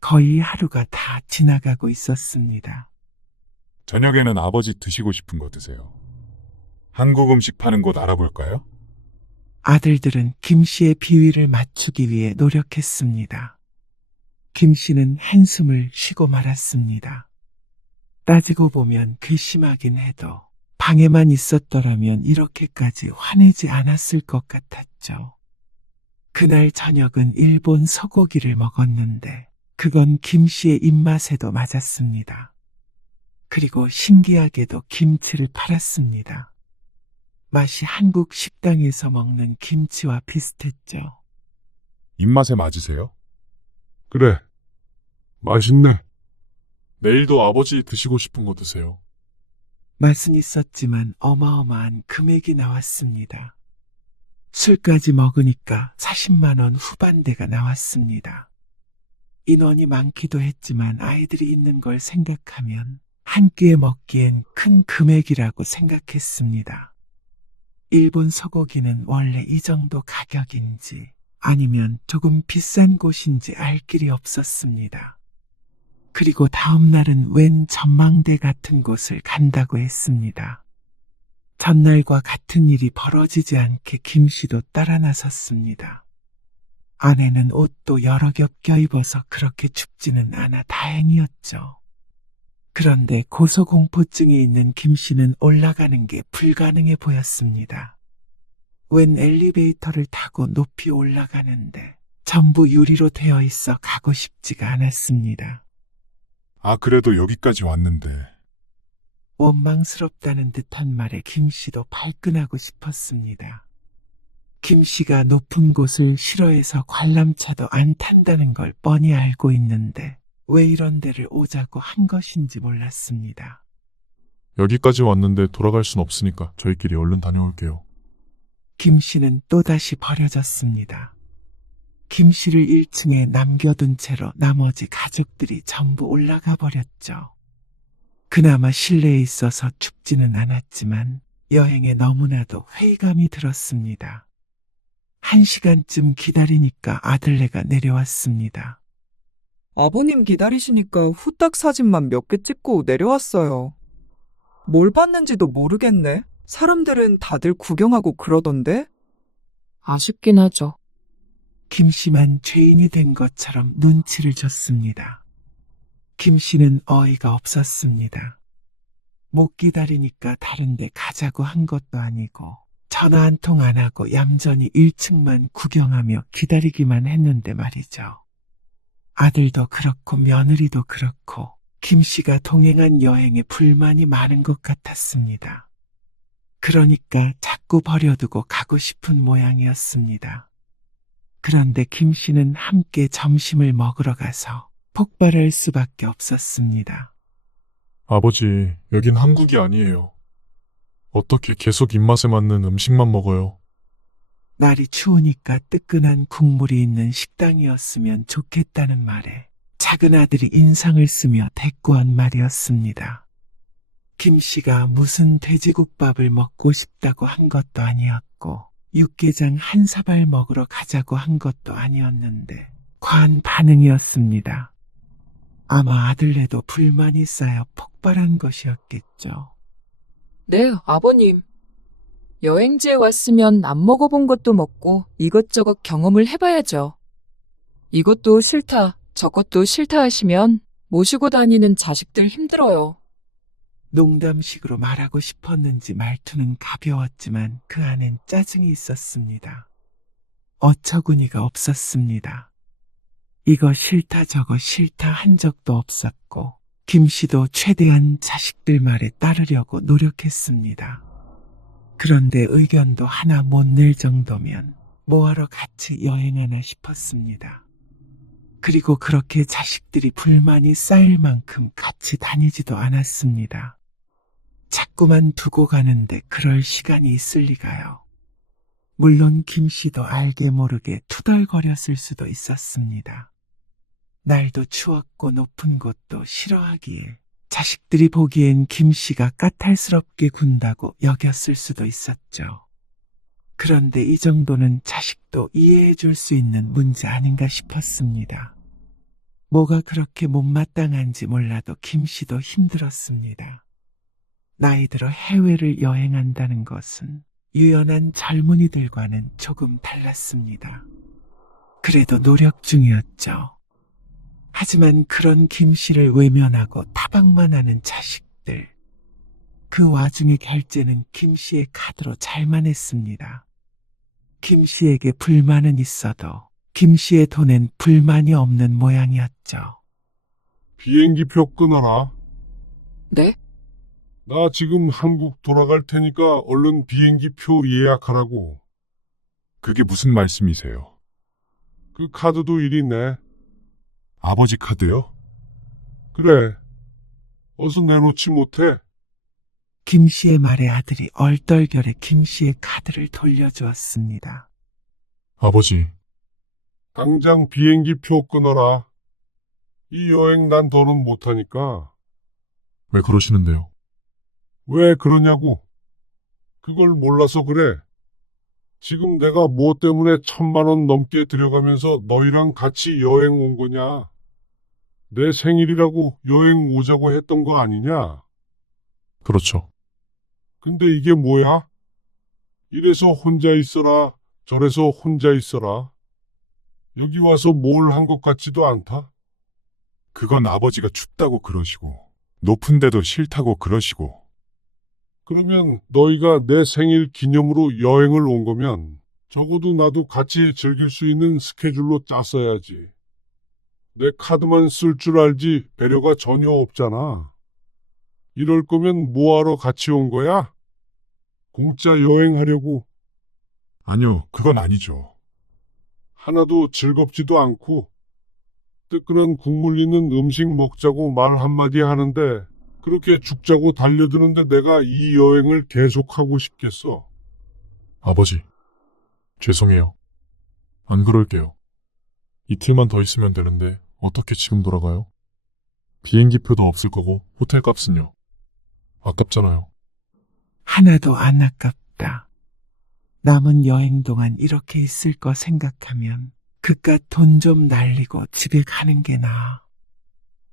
거의 하루가 다 지나가고 있었습니다. 저녁에는 아버지 드시고 싶은 거 드세요. 한국 음식 파는 곳 알아볼까요? 아들들은 김 씨의 비위를 맞추기 위해 노력했습니다. 김 씨는 한숨을 쉬고 말았습니다. 따지고 보면 괘씸하긴 해도 방에만 있었더라면 이렇게까지 화내지 않았을 것 같았죠. 그날 저녁은 일본 소고기를 먹었는데 그건 김 씨의 입맛에도 맞았습니다. 그리고 신기하게도 김치를 팔았습니다. 맛이 한국 식당에서 먹는 김치와 비슷했죠. 입맛에 맞으세요? 그래. 맛있네. 내일도 아버지 드시고 싶은 거 드세요. 맛은 있었지만 어마어마한 금액이 나왔습니다. 술까지 먹으니까 40만 원 후반대가 나왔습니다. 인원이 많기도 했지만 아이들이 있는 걸 생각하면 한 끼에 먹기엔 큰 금액이라고 생각했습니다. 일본 소고기는 원래 이 정도 가격인지 아니면 조금 비싼 곳인지 알 길이 없었습니다. 그리고 다음 날은 웬 전망대 같은 곳을 간다고 했습니다. 전날과 같은 일이 벌어지지 않게 김 씨도 따라 나섰습니다. 아내는 옷도 여러 겹 껴입어서 그렇게 춥지는 않아 다행이었죠. 그런데 고소공포증이 있는 김 씨는 올라가는 게 불가능해 보였습니다. 웬 엘리베이터를 타고 높이 올라가는데 전부 유리로 되어 있어 가고 싶지가 않았습니다. 아, 그래도 여기까지 왔는데. 원망스럽다는 듯한 말에 김 씨도 발끈하고 싶었습니다. 김 씨가 높은 곳을 싫어해서 관람차도 안 탄다는 걸 뻔히 알고 있는데 왜 이런 데를 오자고 한 것인지 몰랐습니다. 여기까지 왔는데 돌아갈 순 없으니까 저희끼리 얼른 다녀올게요. 김 씨는 또다시 버려졌습니다. 김 씨를 1층에 남겨둔 채로 나머지 가족들이 전부 올라가 버렸죠. 그나마 실내에 있어서 춥지는 않았지만 여행에 너무나도 회의감이 들었습니다. 1시간쯤 기다리니까 아들네가 내려왔습니다. 아버님 기다리시니까 후딱 사진만 몇 개 찍고 내려왔어요. 뭘 봤는지도 모르겠네. 사람들은 다들 구경하고 그러던데? 아쉽긴 하죠. 김 씨만 죄인이 된 것처럼 눈치를 줬습니다. 김 씨는 어이가 없었습니다. 못 기다리니까 다른데 가자고 한 것도 아니고 전화 한 통 안 하고 얌전히 1층만 구경하며 기다리기만 했는데 말이죠. 아들도 그렇고 며느리도 그렇고 김 씨가 동행한 여행에 불만이 많은 것 같았습니다. 그러니까 자꾸 버려두고 가고 싶은 모양이었습니다. 그런데 김 씨는 함께 점심을 먹으러 가서 폭발할 수밖에 없었습니다. 아버지, 여긴 한국이 아니에요. 어떻게 계속 입맛에 맞는 음식만 먹어요? 날이 추우니까 뜨끈한 국물이 있는 식당이었으면 좋겠다는 말에 작은 아들이 인상을 쓰며 대꾸한 말이었습니다. 김 씨가 무슨 돼지국밥을 먹고 싶다고 한 것도 아니었고 육개장 한 사발 먹으러 가자고 한 것도 아니었는데 과한 반응이었습니다. 아마 아들네도 불만이 쌓여 폭발한 것이었겠죠. 네, 아버님. 여행지에 왔으면 안 먹어본 것도 먹고 이것저것 경험을 해봐야죠. 이것도 싫다, 저것도 싫다 하시면 모시고 다니는 자식들 힘들어요. 농담식으로 말하고 싶었는지 말투는 가벼웠지만 그 안엔 짜증이 있었습니다. 어처구니가 없었습니다. 이거 싫다 저거 싫다 한 적도 없었고 김 씨도 최대한 자식들 말에 따르려고 노력했습니다. 그런데 의견도 하나 못 낼 정도면 뭐하러 같이 여행하나 싶었습니다. 그리고 그렇게 자식들이 불만이 쌓일 만큼 같이 다니지도 않았습니다. 자꾸만 두고 가는데 그럴 시간이 있을 리가요. 물론 김 씨도 알게 모르게 투덜거렸을 수도 있었습니다. 날도 추웠고 높은 곳도 싫어하기에 자식들이 보기엔 김 씨가 까탈스럽게 군다고 여겼을 수도 있었죠. 그런데 이 정도는 자식도 이해해 줄 수 있는 문제 아닌가 싶었습니다. 뭐가 그렇게 못마땅한지 몰라도 김 씨도 힘들었습니다. 나이 들어 해외를 여행한다는 것은 유연한 젊은이들과는 조금 달랐습니다. 그래도 노력 중이었죠. 하지만 그런 김 씨를 외면하고 타박만 하는 자식들. 그 와중에 결제는 김 씨의 카드로 잘만 했습니다. 김 씨에게 불만은 있어도 김 씨의 돈엔 불만이 없는 모양이었죠. 비행기표 끊어라. 네? 나 지금 한국 돌아갈 테니까 얼른 비행기표 예약하라고. 그게 무슨 말씀이세요? 그 카드도 이리 내. 아버지 카드요? 그래. 어서 내놓지 못해. 김 씨의 말에 아들이 얼떨결에 김 씨의 카드를 돌려주었습니다. 아버지, 당장 비행기표 끊어라. 이 여행 난 더는 못하니까. 왜 그러시는데요? 왜 그러냐고. 그걸 몰라서 그래. 지금 내가 뭐 때문에 1,000만 원 넘게 들여가면서 너희랑 같이 여행 온 거냐? 내 생일이라고 여행 오자고 했던 거 아니냐? 그렇죠. 근데 이게 뭐야? 이래서 혼자 있어라, 저래서 혼자 있어라. 여기 와서 뭘 한 것 같지도 않다? 그건 아버지가 춥다고 그러시고, 높은데도 싫다고 그러시고. 그러면 너희가 내 생일 기념으로 여행을 온 거면 적어도 나도 같이 즐길 수 있는 스케줄로 짰어야지. 내 카드만 쓸 줄 알지 배려가 전혀 없잖아. 이럴 거면 뭐하러 같이 온 거야? 공짜 여행하려고. 아니요, 그건 아니죠. 하나도 즐겁지도 않고 뜨끈한 국물 있는 음식 먹자고 말 한마디 하는데 그렇게 죽자고 달려드는데 내가 이 여행을 계속하고 싶겠어. 아버지, 죄송해요. 안 그럴게요. 이틀만 더 있으면 되는데 어떻게 지금 돌아가요? 비행기표도 없을 거고 호텔 값은요. 아깝잖아요. 하나도 안 아깝다. 남은 여행 동안 이렇게 있을 거 생각하면 그깟 돈 좀 날리고 집에 가는 게 나아.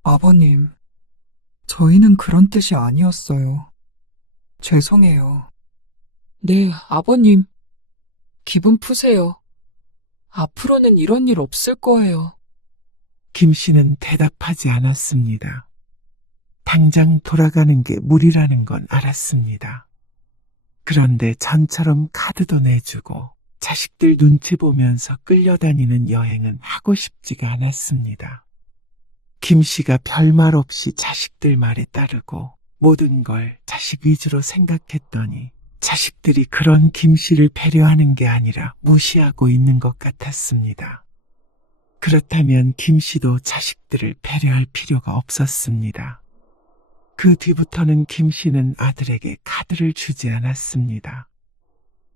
아버님, 저희는 그런 뜻이 아니었어요. 죄송해요. 네, 아버님. 기분 푸세요. 앞으로는 이런 일 없을 거예요. 김 씨는 대답하지 않았습니다. 당장 돌아가는 게 무리라는 건 알았습니다. 그런데 전처럼 카드도 내주고 자식들 눈치 보면서 끌려다니는 여행은 하고 싶지가 않았습니다. 김 씨가 별말 없이 자식들 말에 따르고 모든 걸 자식 위주로 생각했더니 자식들이 그런 김 씨를 배려하는 게 아니라 무시하고 있는 것 같았습니다. 그렇다면 김 씨도 자식들을 배려할 필요가 없었습니다. 그 뒤부터는 김 씨는 아들에게 카드를 주지 않았습니다.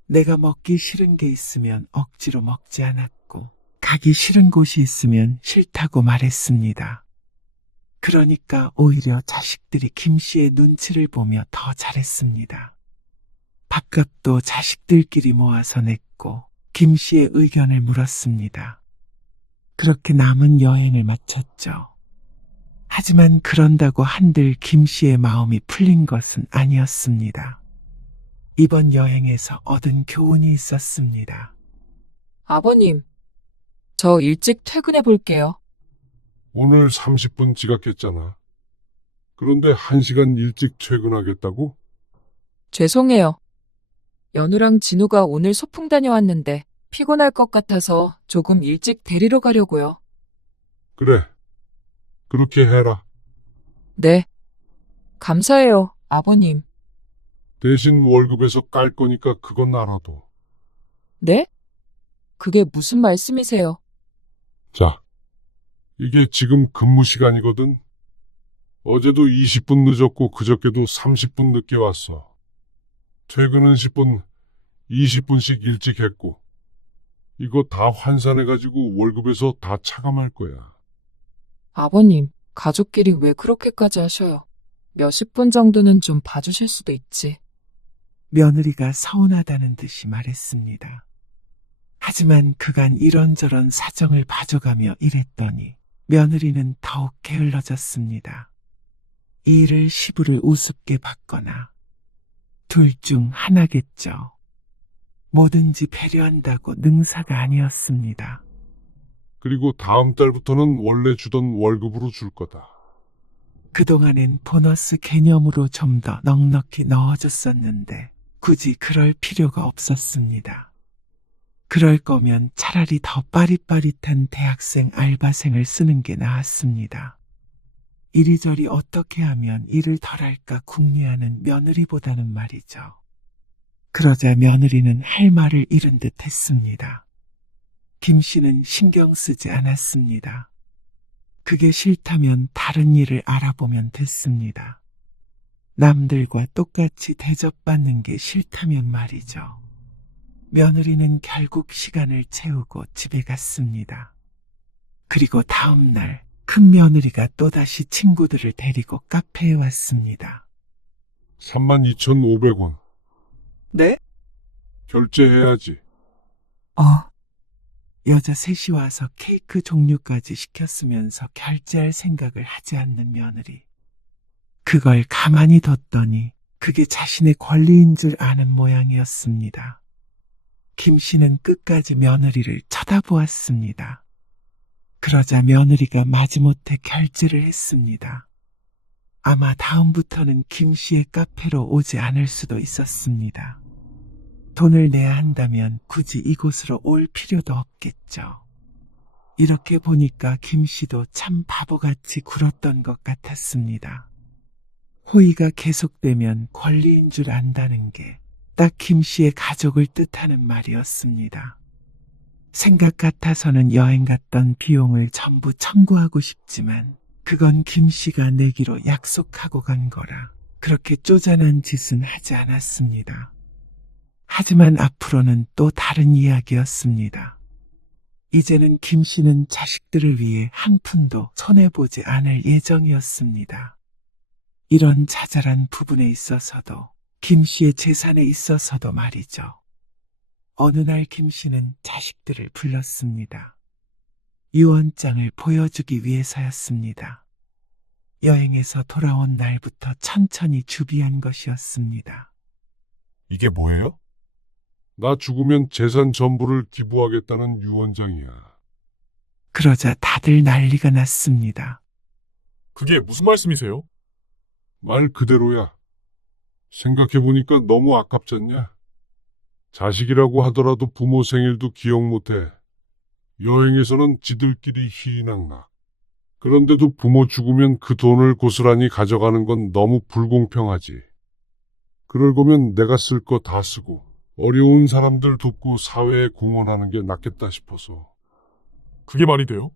내가 먹기 싫은 게 있으면 억지로 먹지 않았고, 가기 싫은 곳이 있으면 싫다고 말했습니다. 그러니까 오히려 자식들이 김 씨의 눈치를 보며 더 잘했습니다. 밥값도 자식들끼리 모아서 냈고, 김 씨의 의견을 물었습니다. 그렇게 남은 여행을 마쳤죠. 하지만 그런다고 한들 김 씨의 마음이 풀린 것은 아니었습니다. 이번 여행에서 얻은 교훈이 있었습니다. 아버님, 저 일찍 퇴근해 볼게요. 오늘 30분 지각했잖아. 그런데 1시간 일찍 퇴근하겠다고? 죄송해요. 연우랑 진우가 오늘 소풍 다녀왔는데 피곤할 것 같아서 조금 일찍 데리러 가려고요. 그래. 그렇게 해라. 네. 감사해요, 아버님. 대신 월급에서 깔 거니까 그건 알아도. 네? 그게 무슨 말씀이세요? 자, 이게 지금 근무 시간이거든. 어제도 20분 늦었고 그저께도 30분 늦게 왔어. 퇴근은 10분, 20분씩 일찍 했고. 이거 다 환산해가지고 월급에서 다 차감할 거야. 아버님, 가족끼리 왜 그렇게까지 하셔요? 몇십 분 정도는 좀 봐주실 수도 있지. 며느리가 서운하다는 듯이 말했습니다. 하지만 그간 이런저런 사정을 봐줘가며 일했더니 며느리는 더욱 게을러졌습니다. 일을 시부를 우습게 받거나 둘 중 하나겠죠. 뭐든지 배려한다고 능사가 아니었습니다. 그리고 다음 달부터는 원래 주던 월급으로 줄 거다. 그동안엔 보너스 개념으로 좀 더 넉넉히 넣어줬었는데 굳이 그럴 필요가 없었습니다. 그럴 거면 차라리 더 빠릿빠릿한 대학생 알바생을 쓰는 게 나았습니다. 이리저리 어떻게 하면 일을 덜할까 궁리하는 며느리보다는 말이죠. 그러자 며느리는 할 말을 잃은 듯 했습니다. 김 씨는 신경 쓰지 않았습니다. 그게 싫다면 다른 일을 알아보면 됐습니다. 남들과 똑같이 대접받는 게 싫다면 말이죠. 며느리는 결국 시간을 채우고 집에 갔습니다. 그리고 다음 날 큰 며느리가 또다시 친구들을 데리고 카페에 왔습니다. 32,500원. 네? 결제해야지. 여자 셋이 와서 케이크 종류까지 시켰으면서 결제할 생각을 하지 않는 며느리. 그걸 가만히 뒀더니 그게 자신의 권리인 줄 아는 모양이었습니다. 김 씨는 끝까지 며느리를 쳐다보았습니다. 그러자 며느리가 마지못해 결제를 했습니다. 아마 다음부터는 김 씨의 카페로 오지 않을 수도 있었습니다. 돈을 내야 한다면 굳이 이곳으로 올 필요도 없겠죠. 이렇게 보니까 김 씨도 참 바보같이 굴었던 것 같았습니다. 호의가 계속되면 권리인 줄 안다는 게 딱 김 씨의 가족을 뜻하는 말이었습니다. 생각 같아서는 여행 갔던 비용을 전부 청구하고 싶지만 그건 김 씨가 내기로 약속하고 간 거라 그렇게 쪼잔한 짓은 하지 않았습니다. 하지만 앞으로는 또 다른 이야기였습니다. 이제는 김 씨는 자식들을 위해 한 푼도 손해보지 않을 예정이었습니다. 이런 자잘한 부분에 있어서도 김 씨의 재산에 있어서도 말이죠. 어느 날 김 씨는 자식들을 불렀습니다. 유언장을 보여주기 위해서였습니다. 여행에서 돌아온 날부터 천천히 준비한 것이었습니다. 이게 뭐예요? 나 죽으면 재산 전부를 기부하겠다는 유언장이야. 그러자 다들 난리가 났습니다. 그게 무슨 말씀이세요? 말 그대로야. 생각해보니까 너무 아깝잖냐? 자식이라고 하더라도 부모 생일도 기억 못해. 여행에서는 지들끼리 희희낙낙. 그런데도 부모 죽으면 그 돈을 고스란히 가져가는 건 너무 불공평하지. 그럴 거면 내가 쓸 거 다 쓰고 어려운 사람들 돕고 사회에 공헌하는 게 낫겠다 싶어서. 그게 말이 돼요?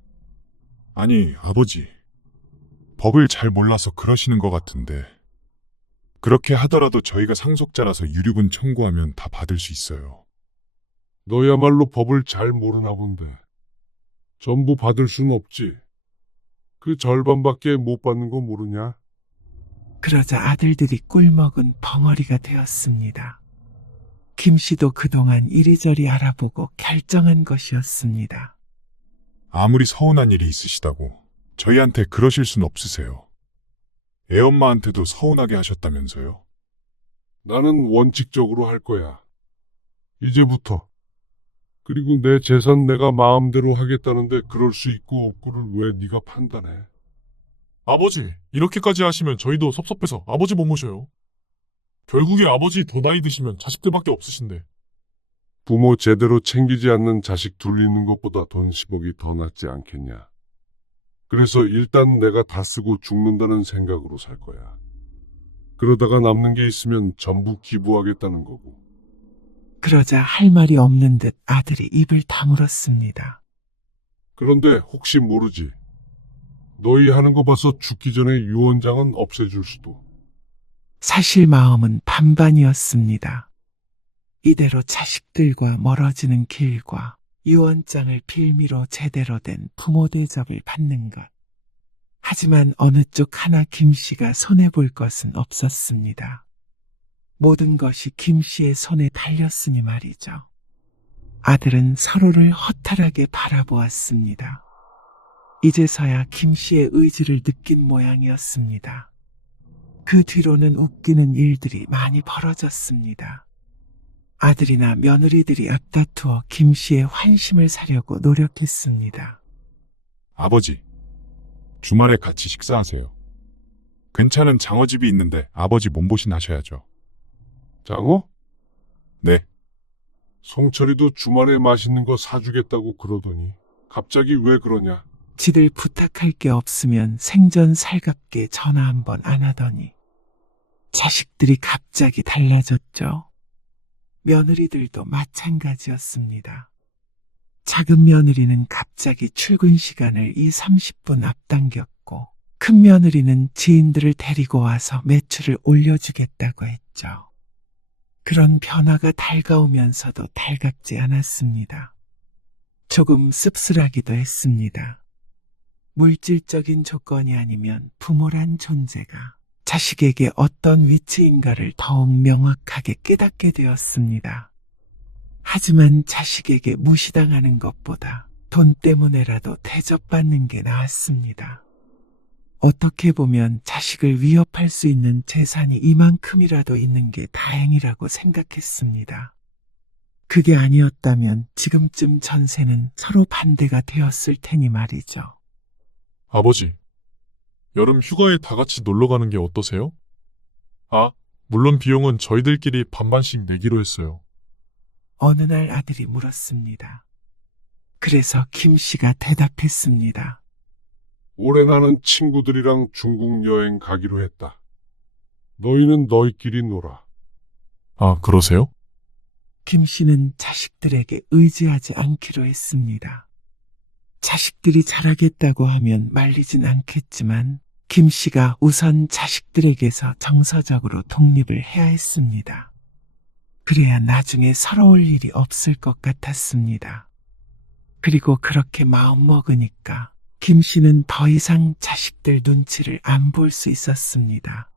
아니, 아버지. 법을 잘 몰라서 그러시는 것 같은데. 그렇게 하더라도 저희가 상속자라서 유류분 청구하면 다 받을 수 있어요. 너야말로 법을 잘 모르나 본데. 전부 받을 순 없지. 그 절반밖에 못 받는 거 모르냐? 그러자 아들들이 꿀먹은 벙어리가 되었습니다. 김 씨도 그동안 이리저리 알아보고 결정한 것이었습니다. 아무리 서운한 일이 있으시다고 저희한테 그러실 순 없으세요. 애엄마한테도 서운하게 하셨다면서요? 나는 원칙적으로 할 거야. 이제부터. 그리고 내 재산 내가 마음대로 하겠다는데 그럴 수 있고 없고를 왜 네가 판단해? 아버지, 이렇게까지 하시면 저희도 섭섭해서 아버지 못 모셔요. 결국에 아버지 더 나이 드시면 자식들밖에 없으신데. 부모 제대로 챙기지 않는 자식 둘 있는 것보다 돈 10억이 더 낫지 않겠냐. 그래서 일단 내가 다 쓰고 죽는다는 생각으로 살 거야. 그러다가 남는 게 있으면 전부 기부하겠다는 거고. 그러자 할 말이 없는 듯 아들이 입을 다물었습니다. 그런데 혹시 모르지. 너희 하는 거 봐서 죽기 전에 유언장은 없애줄 수도. 사실 마음은 반반이었습니다. 이대로 자식들과 멀어지는 길과 유언장을 빌미로 제대로 된 부모 대접을 받는 것. 하지만 어느 쪽 하나 김 씨가 손해볼 것은 없었습니다. 모든 것이 김 씨의 손에 달렸으니 말이죠. 아들은 서로를 허탈하게 바라보았습니다. 이제서야 김 씨의 의지를 느낀 모양이었습니다. 그 뒤로는 웃기는 일들이 많이 벌어졌습니다. 아들이나 며느리들이 앞다투어 김 씨의 환심을 사려고 노력했습니다. 아버지, 주말에 같이 식사하세요. 괜찮은 장어집이 있는데 아버지 몸보신 하셔야죠. 장어? 네, 송철이도 주말에 맛있는 거 사주겠다고 그러더니 갑자기 왜 그러냐? 지들 부탁할 게 없으면 생전 살갑게 전화 한 번 안 하더니 자식들이 갑자기 달라졌죠. 며느리들도 마찬가지였습니다. 작은 며느리는 갑자기 출근 시간을 30분 앞당겼고 큰 며느리는 지인들을 데리고 와서 매출을 올려주겠다고 했죠. 그런 변화가 달가오면서도 달갑지 않았습니다. 조금 씁쓸하기도 했습니다. 물질적인 조건이 아니면 부모란 존재가 자식에게 어떤 위치인가를 더욱 명확하게 깨닫게 되었습니다. 하지만 자식에게 무시당하는 것보다 돈 때문에라도 대접받는 게 나았습니다. 어떻게 보면 자식을 위협할 수 있는 재산이 이만큼이라도 있는 게 다행이라고 생각했습니다. 그게 아니었다면 지금쯤 전세는 서로 반대가 되었을 테니 말이죠. 아버지, 여름 휴가에 다 같이 놀러 가는 게 어떠세요? 아, 물론 비용은 저희들끼리 반반씩 내기로 했어요. 어느 날 아들이 물었습니다. 그래서 김 씨가 대답했습니다. 올해 나는 친구들이랑 중국 여행 가기로 했다. 너희는 너희끼리 놀아. 아, 그러세요? 김 씨는 자식들에게 의지하지 않기로 했습니다. 자식들이 잘하겠다고 하면 말리진 않겠지만 김 씨가 우선 자식들에게서 정서적으로 독립을 해야 했습니다. 그래야 나중에 서러울 일이 없을 것 같았습니다. 그리고 그렇게 마음먹으니까 김 씨는 더 이상 자식들 눈치를 안 볼 수 있었습니다.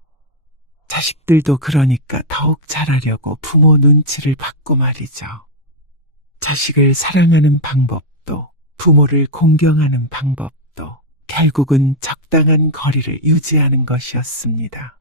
자식들도 그러니까 더욱 잘하려고 부모 눈치를 받고 말이죠. 자식을 사랑하는 방법도 부모를 공경하는 방법도 결국은 적당한 거리를 유지하는 것이었습니다.